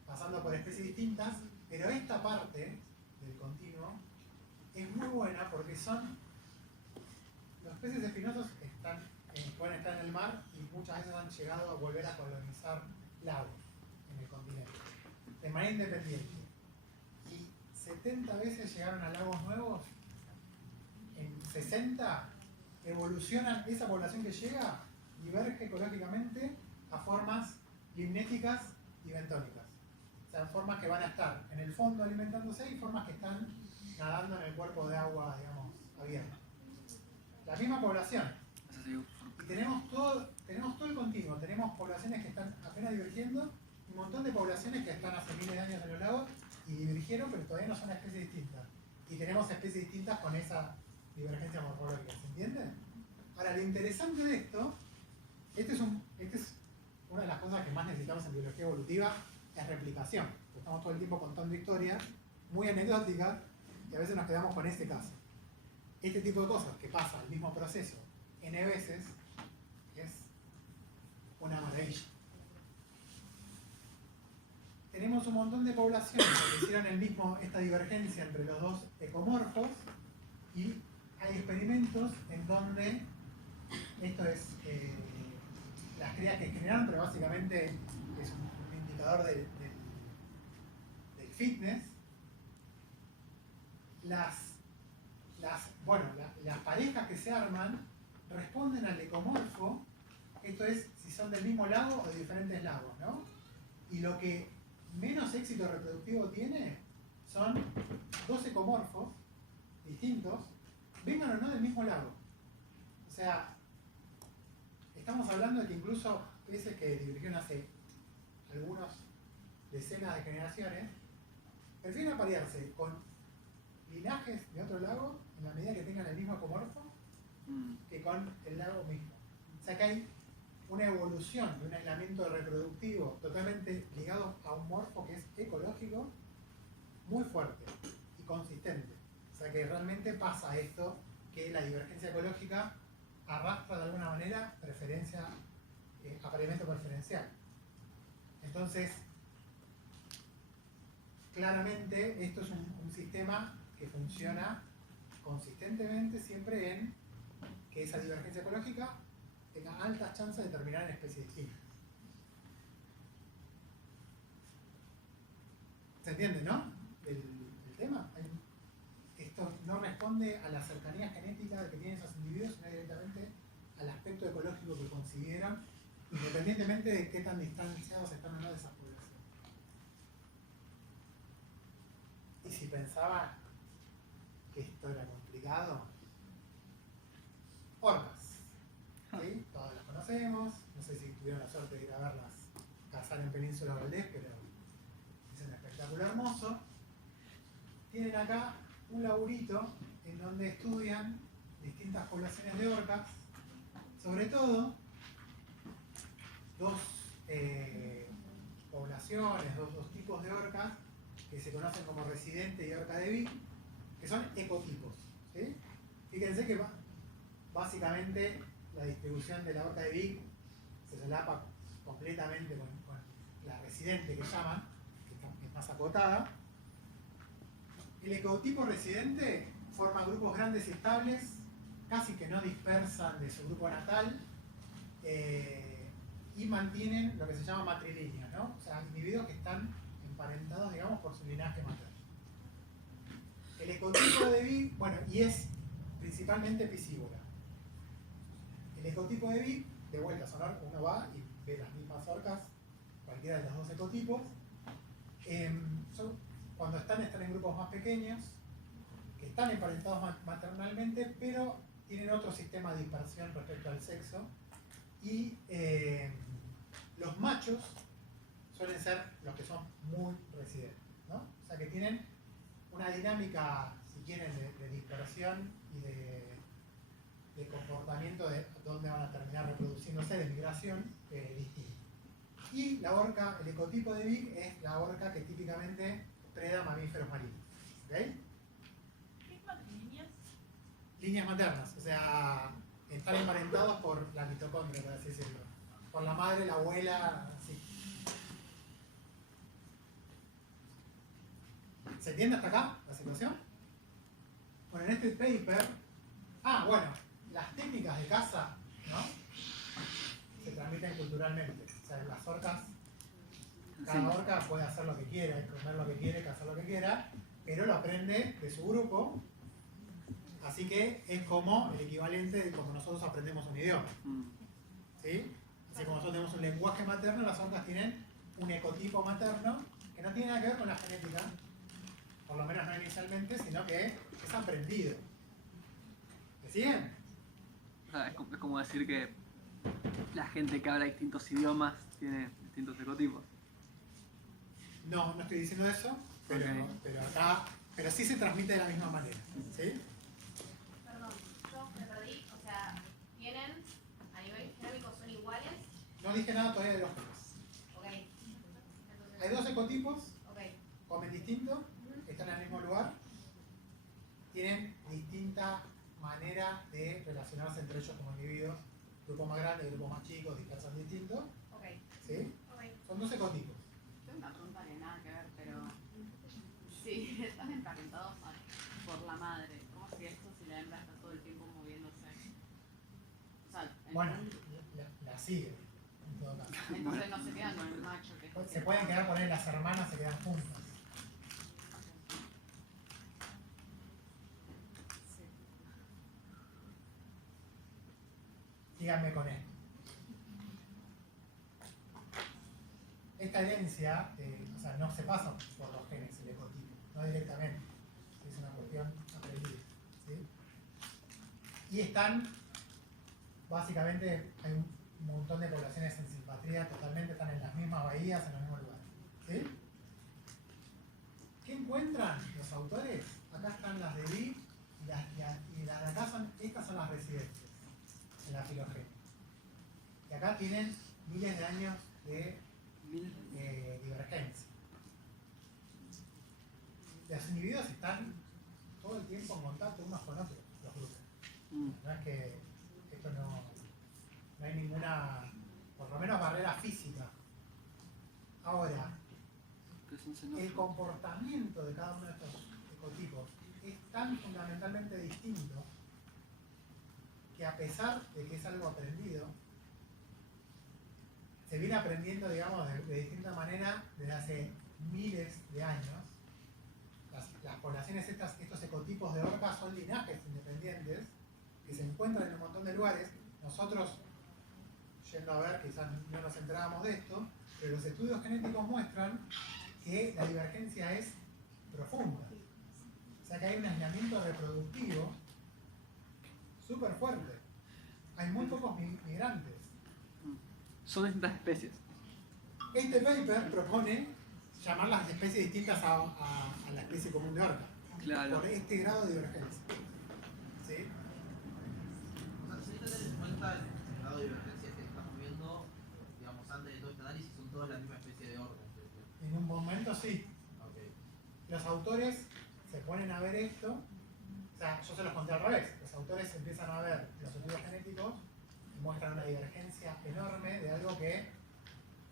pasando por especies distintas, pero esta parte del continuo es muy buena porque son los peces espinosos pueden estar en el mar y muchas veces han llegado a volver a colonizar lagos en el continente de manera independiente, y 70 veces llegaron a lagos nuevos. En 60 evolucionan, esa población que llega diverge ecológicamente a formas limnéticas y bentónicas. O sea, formas que van a estar en el fondo alimentándose y formas que están nadando en el cuerpo de agua, digamos, abierto. La misma población. Y tenemos todo el continuo. Tenemos poblaciones que están apenas divergiendo, un montón de poblaciones que están hace miles de años en los lagos y divergieron, pero todavía no son especies distintas. Y tenemos especies distintas con esa divergencia morfológica, ¿se entiende? Ahora, lo interesante de esto, este es una de las cosas que más necesitamos en biología evolutiva, es replicación. Estamos todo el tiempo contando historias muy anecdóticas y a veces nos quedamos con ese caso. Este tipo de cosas que pasa el mismo proceso n veces es una maravilla. Tenemos un montón de poblaciones que hicieron esta divergencia entre los dos ecomorfos, y hay experimentos en donde esto es las crías que generaron, pero básicamente es un indicador del fitness. Las parejas que se arman responden al ecomorfo, esto es si son del mismo lago o de diferentes lagos, ¿no? Y lo que menos éxito reproductivo tiene son dos ecomorfos distintos, vengan o no del mismo lago. O sea, estamos hablando de que incluso peces que divergieron hace algunas decenas de generaciones prefieren aparearse con linajes de otro lago en la medida que tengan el mismo ecomorfo que con el lago mismo. O sea que hay una evolución de un aislamiento reproductivo totalmente ligado a un morfo que es ecológico, muy fuerte y consistente. O sea que realmente pasa esto, que la divergencia ecológica arrastra de alguna manera preferencia, apareamiento preferencial. Entonces, claramente esto es un sistema que funciona consistentemente siempre en que esa divergencia ecológica tenga altas chances de terminar en especies distintas. ¿Se entiende, no? El tema. Esto no responde a la cercanía genética que tienen esos individuos, sino directamente al aspecto ecológico que consideran, independientemente de qué tan distanciados están o no de esas poblaciones. Y si pensaban que esto era complicado, orcas. ¿Sí? Todos las conocemos, no sé si tuvieron la suerte de ir a verlas cazar en Península Valdés, pero es un espectáculo hermoso. Tienen acá un laburito en donde estudian distintas poblaciones de orcas, sobre todo dos poblaciones, dos tipos de orcas que se conocen como residente y orca de Vic, que son ecotipos. ¿Sí? Fíjense que básicamente la distribución de la orca de Vic se solapa completamente con la residente que llaman, que es más acotada. El ecotipo residente forma grupos grandes y estables, casi que no dispersan de su grupo natal, y mantienen lo que se llama matrilínea, ¿no? O sea, individuos que están emparentados, digamos, por su linaje materno. El ecotipo de Vic, bueno, y es principalmente piscívora. El ecotipo de Vic, de vuelta, uno va y ve las mismas orcas, cualquiera de los dos ecotipos. Cuando están en grupos más pequeños, que están emparentados maternalmente, pero tienen otro sistema de dispersión respecto al sexo. Y Los machos suelen ser los que son muy residentes, ¿no? O sea que tienen una dinámica, si quieren, de dispersión y de comportamiento de dónde van a terminar reproduciéndose, de migración, distinta. Y la orca, el ecotipo de Vic es la orca que típicamente preda mamíferos marinos. ¿Ok? ¿Qué es matrilineas? Líneas maternas, o sea, están emparentados por la mitocondria, por así decirlo. Por la madre, la abuela, así. ¿Se entiende hasta acá la situación? Bueno, en este paper... bueno, las técnicas de caza, ¿no? Se transmiten culturalmente. O sea, las orcas, cada orca puede hacer lo que quiera, comer lo que quiere, cazar lo que quiera, pero lo aprende de su grupo. Así que es como el equivalente de como nosotros aprendemos un idioma. ¿Sí? Así como nosotros tenemos un lenguaje materno, las orcas tienen un ecotipo materno que no tiene nada que ver con la genética, por lo menos no inicialmente, sino que es aprendido. ¿Me siguen? O sea, es como decir que la gente que habla distintos idiomas tiene distintos ecotipos. No, no estoy diciendo eso, pero, Ok. pero sí se transmite de la misma manera. ¿Sí? Perdón, yo me perdí. O sea, tienen, a nivel genómico, son iguales. No dije nada todavía de los genes. Ok. Entonces, Hay dos ecotipos, ok. comen distinto, están en el mismo lugar, tienen distinta manera de relacionarse entre ellos como individuos, grupos más grandes, grupos más chicos, dispersan distintos, Ok. ¿sí? Ok. Son dos ecotipos. Tengo una pregunta que nada que ver, pero si están emparentados por la madre, ¿cómo si esto si la hembra está todo el tiempo moviéndose? O sea, Bueno, la siguen, en todo caso. entonces no se quedan con el macho que es Se pueden quedar, poner las hermanas se quedan juntas. Sí. Síganme con esto. Esta herencia, o sea, no se pasa por los genes, el ecotipo, no directamente. Es una cuestión aprendida. ¿Sí? Y están, básicamente, hay un montón de poblaciones en simpatría, totalmente están en las mismas bahías, en los mismos lugares. ¿Sí? ¿Qué encuentran los autores? Acá están las de Vic y las de acá son, estas son las residentes en la filogenia. Y acá tienen miles de años de divergencia. Los individuos están todo el tiempo en contacto unos con otros, los grupos. No es que esto no hay ninguna, por lo menos, barrera física. Ahora, el comportamiento de cada uno de estos ecotipos es tan fundamentalmente distinto que, a pesar de que es algo aprendido, se viene aprendiendo, digamos, de distinta manera desde hace miles de años. Las poblaciones, estos ecotipos de orcas son linajes independientes que se encuentran en un montón de lugares. Nosotros, yendo a ver, quizás no nos enterábamos de esto, pero los estudios genéticos muestran que la divergencia es profunda. O sea que hay un aislamiento reproductivo súper fuerte. Hay muy pocos migrantes. Son distintas especies. Este paper propone llamar las especies distintas a la especie común de orca. Claro. Por este grado de divergencia. ¿Sí? O sea, si hay que tener en cuenta el grado de divergencia que estamos viendo, digamos, antes de todo este análisis, son todas la misma especie de órgano. En un momento sí. Okay. Los autores se ponen a ver esto, o sea, yo se los conté al revés. Los autores empiezan a ver los estudios genéticos y muestran una divergencia enorme de algo que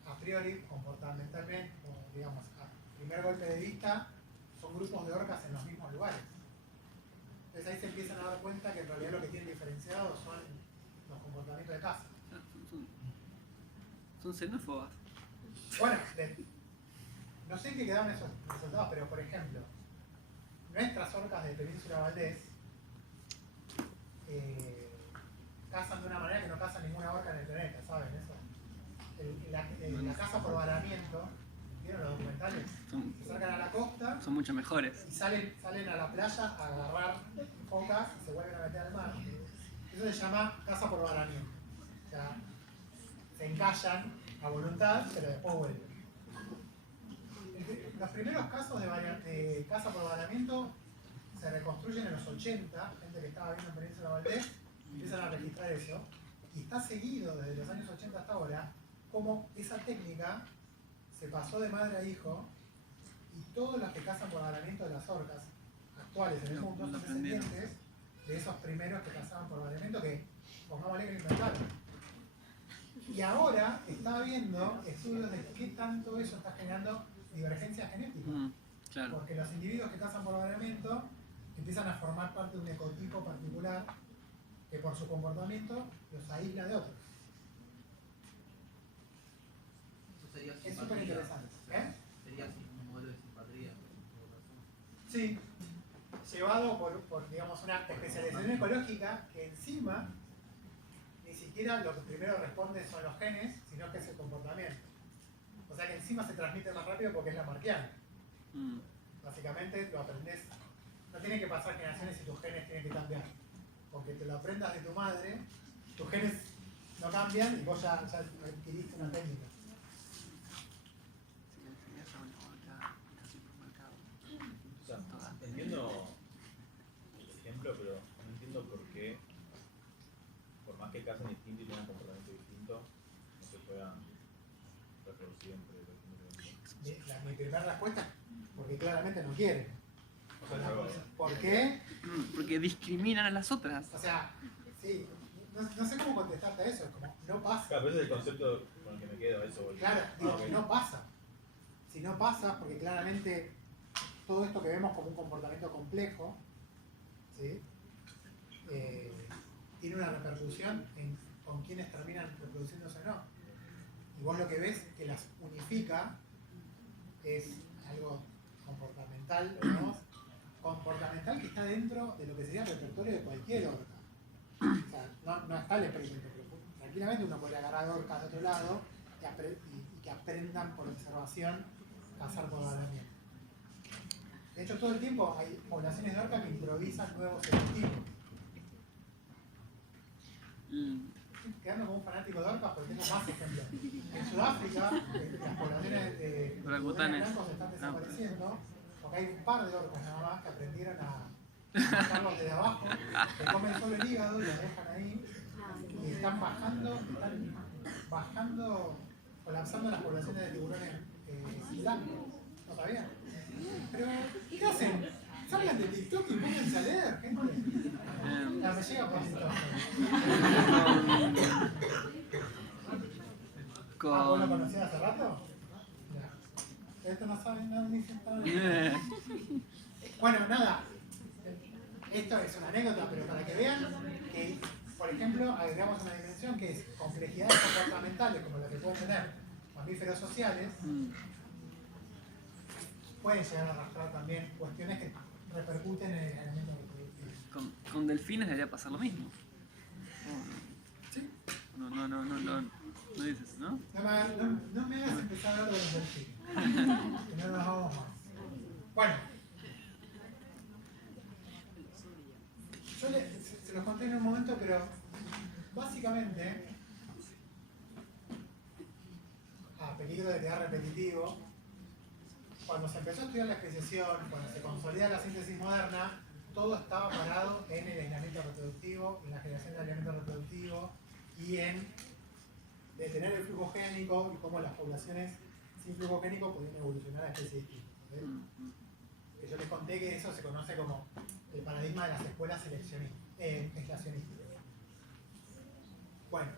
a priori, comportamentalmente, o digamos, a primer golpe de vista, son grupos de orcas en los mismos lugares. Entonces ahí se empiezan a dar cuenta que en realidad lo que tienen diferenciado son los comportamientos de caza. Son xenófobas. Bueno, no sé en qué quedaron esos resultados, pero por ejemplo, nuestras orcas de Península Valdés cazan de una manera que no caza ninguna orca en el planeta, ¿saben eso? La caza por varamiento, ¿vieron los documentales? Se acercan a la costa Son mucho mejores. y salen a la playa a agarrar focas y se vuelven a meter al mar. Eso se llama caza por varamiento. O sea, se encallan a voluntad, pero después vuelve. Los primeros casos de casa por varamiento se reconstruyen en los 80, gente que estaba viendo en Península Valdés, empiezan a registrar eso, y está seguido desde los años 80 hasta ahora, como esa técnica se pasó de madre a hijo, y todos los que cazan por varamiento de las orcas actuales en el mundo son descendientes de esos primeros que cazaban por varamiento que, pongámosle, que lo inventaron. Y ahora está habiendo estudios de qué tanto eso está generando divergencias genéticas. Claro. Porque los individuos que cazan por variamiento empiezan a formar parte de un ecotipo particular que por su comportamiento los aísla de otros. Eso sería Es súper interesante. Sería así un modelo de simpatría. Sí, llevado por digamos, una especialización ecológica que encima ni siquiera lo que primero responde son los genes, sino que es el comportamiento. O sea que encima se transmite más rápido porque es la marquiana. Básicamente lo aprendés, no tiene que pasar generaciones y tus genes tienen que cambiar. Porque te lo aprendas de tu madre, tus genes no cambian y vos ya adquiriste una técnica. O sea, entiendo el ejemplo, pero no entiendo por qué, por más que casen distinto y tengan comportamiento distinto, no se puedan reproducir entre los distintos. Mi primera respuesta es porque claramente no quieren. O sea, ¿Por qué? Porque discriminan a las otras. O sea, sí, no sé cómo contestarte a eso, es como, no pasa. claro, pero ese es el concepto con el que me quedo, eso. Claro, digo, Ok. que no pasa. Si no pasa, porque claramente todo esto que vemos como un comportamiento complejo, ¿sí? Tiene una repercusión en con quienes terminan reproduciéndose o no. Y vos lo que ves que las unifica es algo comportamental, digamos, comportamental que está dentro de lo que sería el repertorio de cualquier orca. O sea, no está el experimento, pero tranquilamente uno puede agarrar orcas de otro lado y que aprendan por observación a cazar por varamiento. De hecho, todo el tiempo hay poblaciones de orcas que improvisan nuevos selectivos. Quedando como un fanático de orcas, porque tengo más ejemplos. En Sudáfrica, las poblaciones de Orangutanes. blancos están desapareciendo, porque hay un par de orcas nada más que aprendieron a matarlos desde abajo, que comen solo el hígado y los dejan ahí, y están bajando, colapsando las poblaciones de tiburones blancos. ¿No sabían? Pero, ¿qué hacen? Salgan de TikTok y pónganse a leer, gente. Ya me llega por TikTok. ¿Vos lo conocías hace rato? Ya. Esto no saben nada ni siquiera. Bueno, nada. Esto es una anécdota, pero para que vean que, por ejemplo, agregamos una dimensión que es complejidades comportamentales, como la que pueden tener mamíferos sociales, pueden llegar a arrastrar también cuestiones que repercuten en el aislamiento reproductivo. Con delfines debería pasar lo mismo. Sí. No dices, ¿no? No me hagas empezar a hablar de los delfines. Que no nos vamos más. Bueno. Yo se los conté en un momento, pero básicamente, a peligro de quedar repetitivo, cuando se empezó a estudiar la especiación, cuando se consolida la síntesis moderna, todo estaba parado en el aislamiento reproductivo, en la generación de aislamiento reproductivo y en detener el flujo génico y cómo las poblaciones sin flujo génico podían evolucionar a especies distintas. Que yo les conté que eso se conoce como el paradigma de las escuelas aislacionistas. Bueno,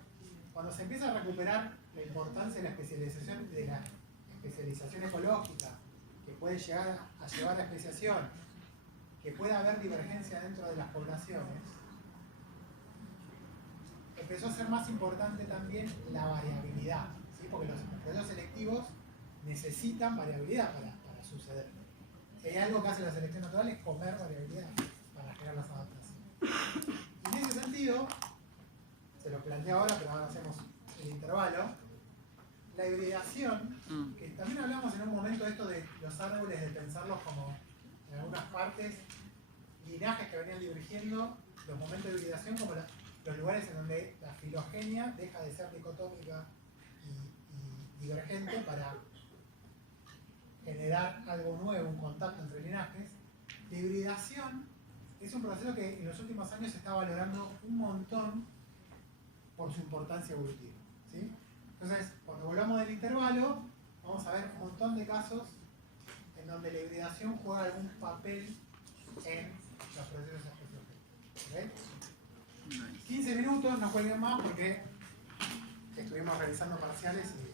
cuando se empieza a recuperar la importancia de la especialización ecológica, que puede llegar a llevar a la especiación, que pueda haber divergencia dentro de las poblaciones, empezó a ser más importante también la variabilidad, ¿sí? Porque los procesos selectivos necesitan variabilidad para suceder. Si hay algo que hace la selección natural es comer variabilidad para generar las adaptaciones. Y en ese sentido, se lo planteé ahora, pero ahora hacemos el intervalo, la hibridación, que también hablamos en un momento de esto de los árboles, de pensarlos como en algunas partes, linajes que venían divergiendo, los momentos de hibridación como los lugares en donde la filogenia deja de ser dicotómica y divergente para generar algo nuevo, un contacto entre linajes. La hibridación es un proceso que en los últimos años se está valorando un montón por su importancia evolutiva, ¿sí? Entonces, cuando volvamos del intervalo, vamos a ver un montón de casos en donde la hibridación juega algún papel en los procesos específicos. 15 minutos, no cuelguen más porque estuvimos realizando parciales y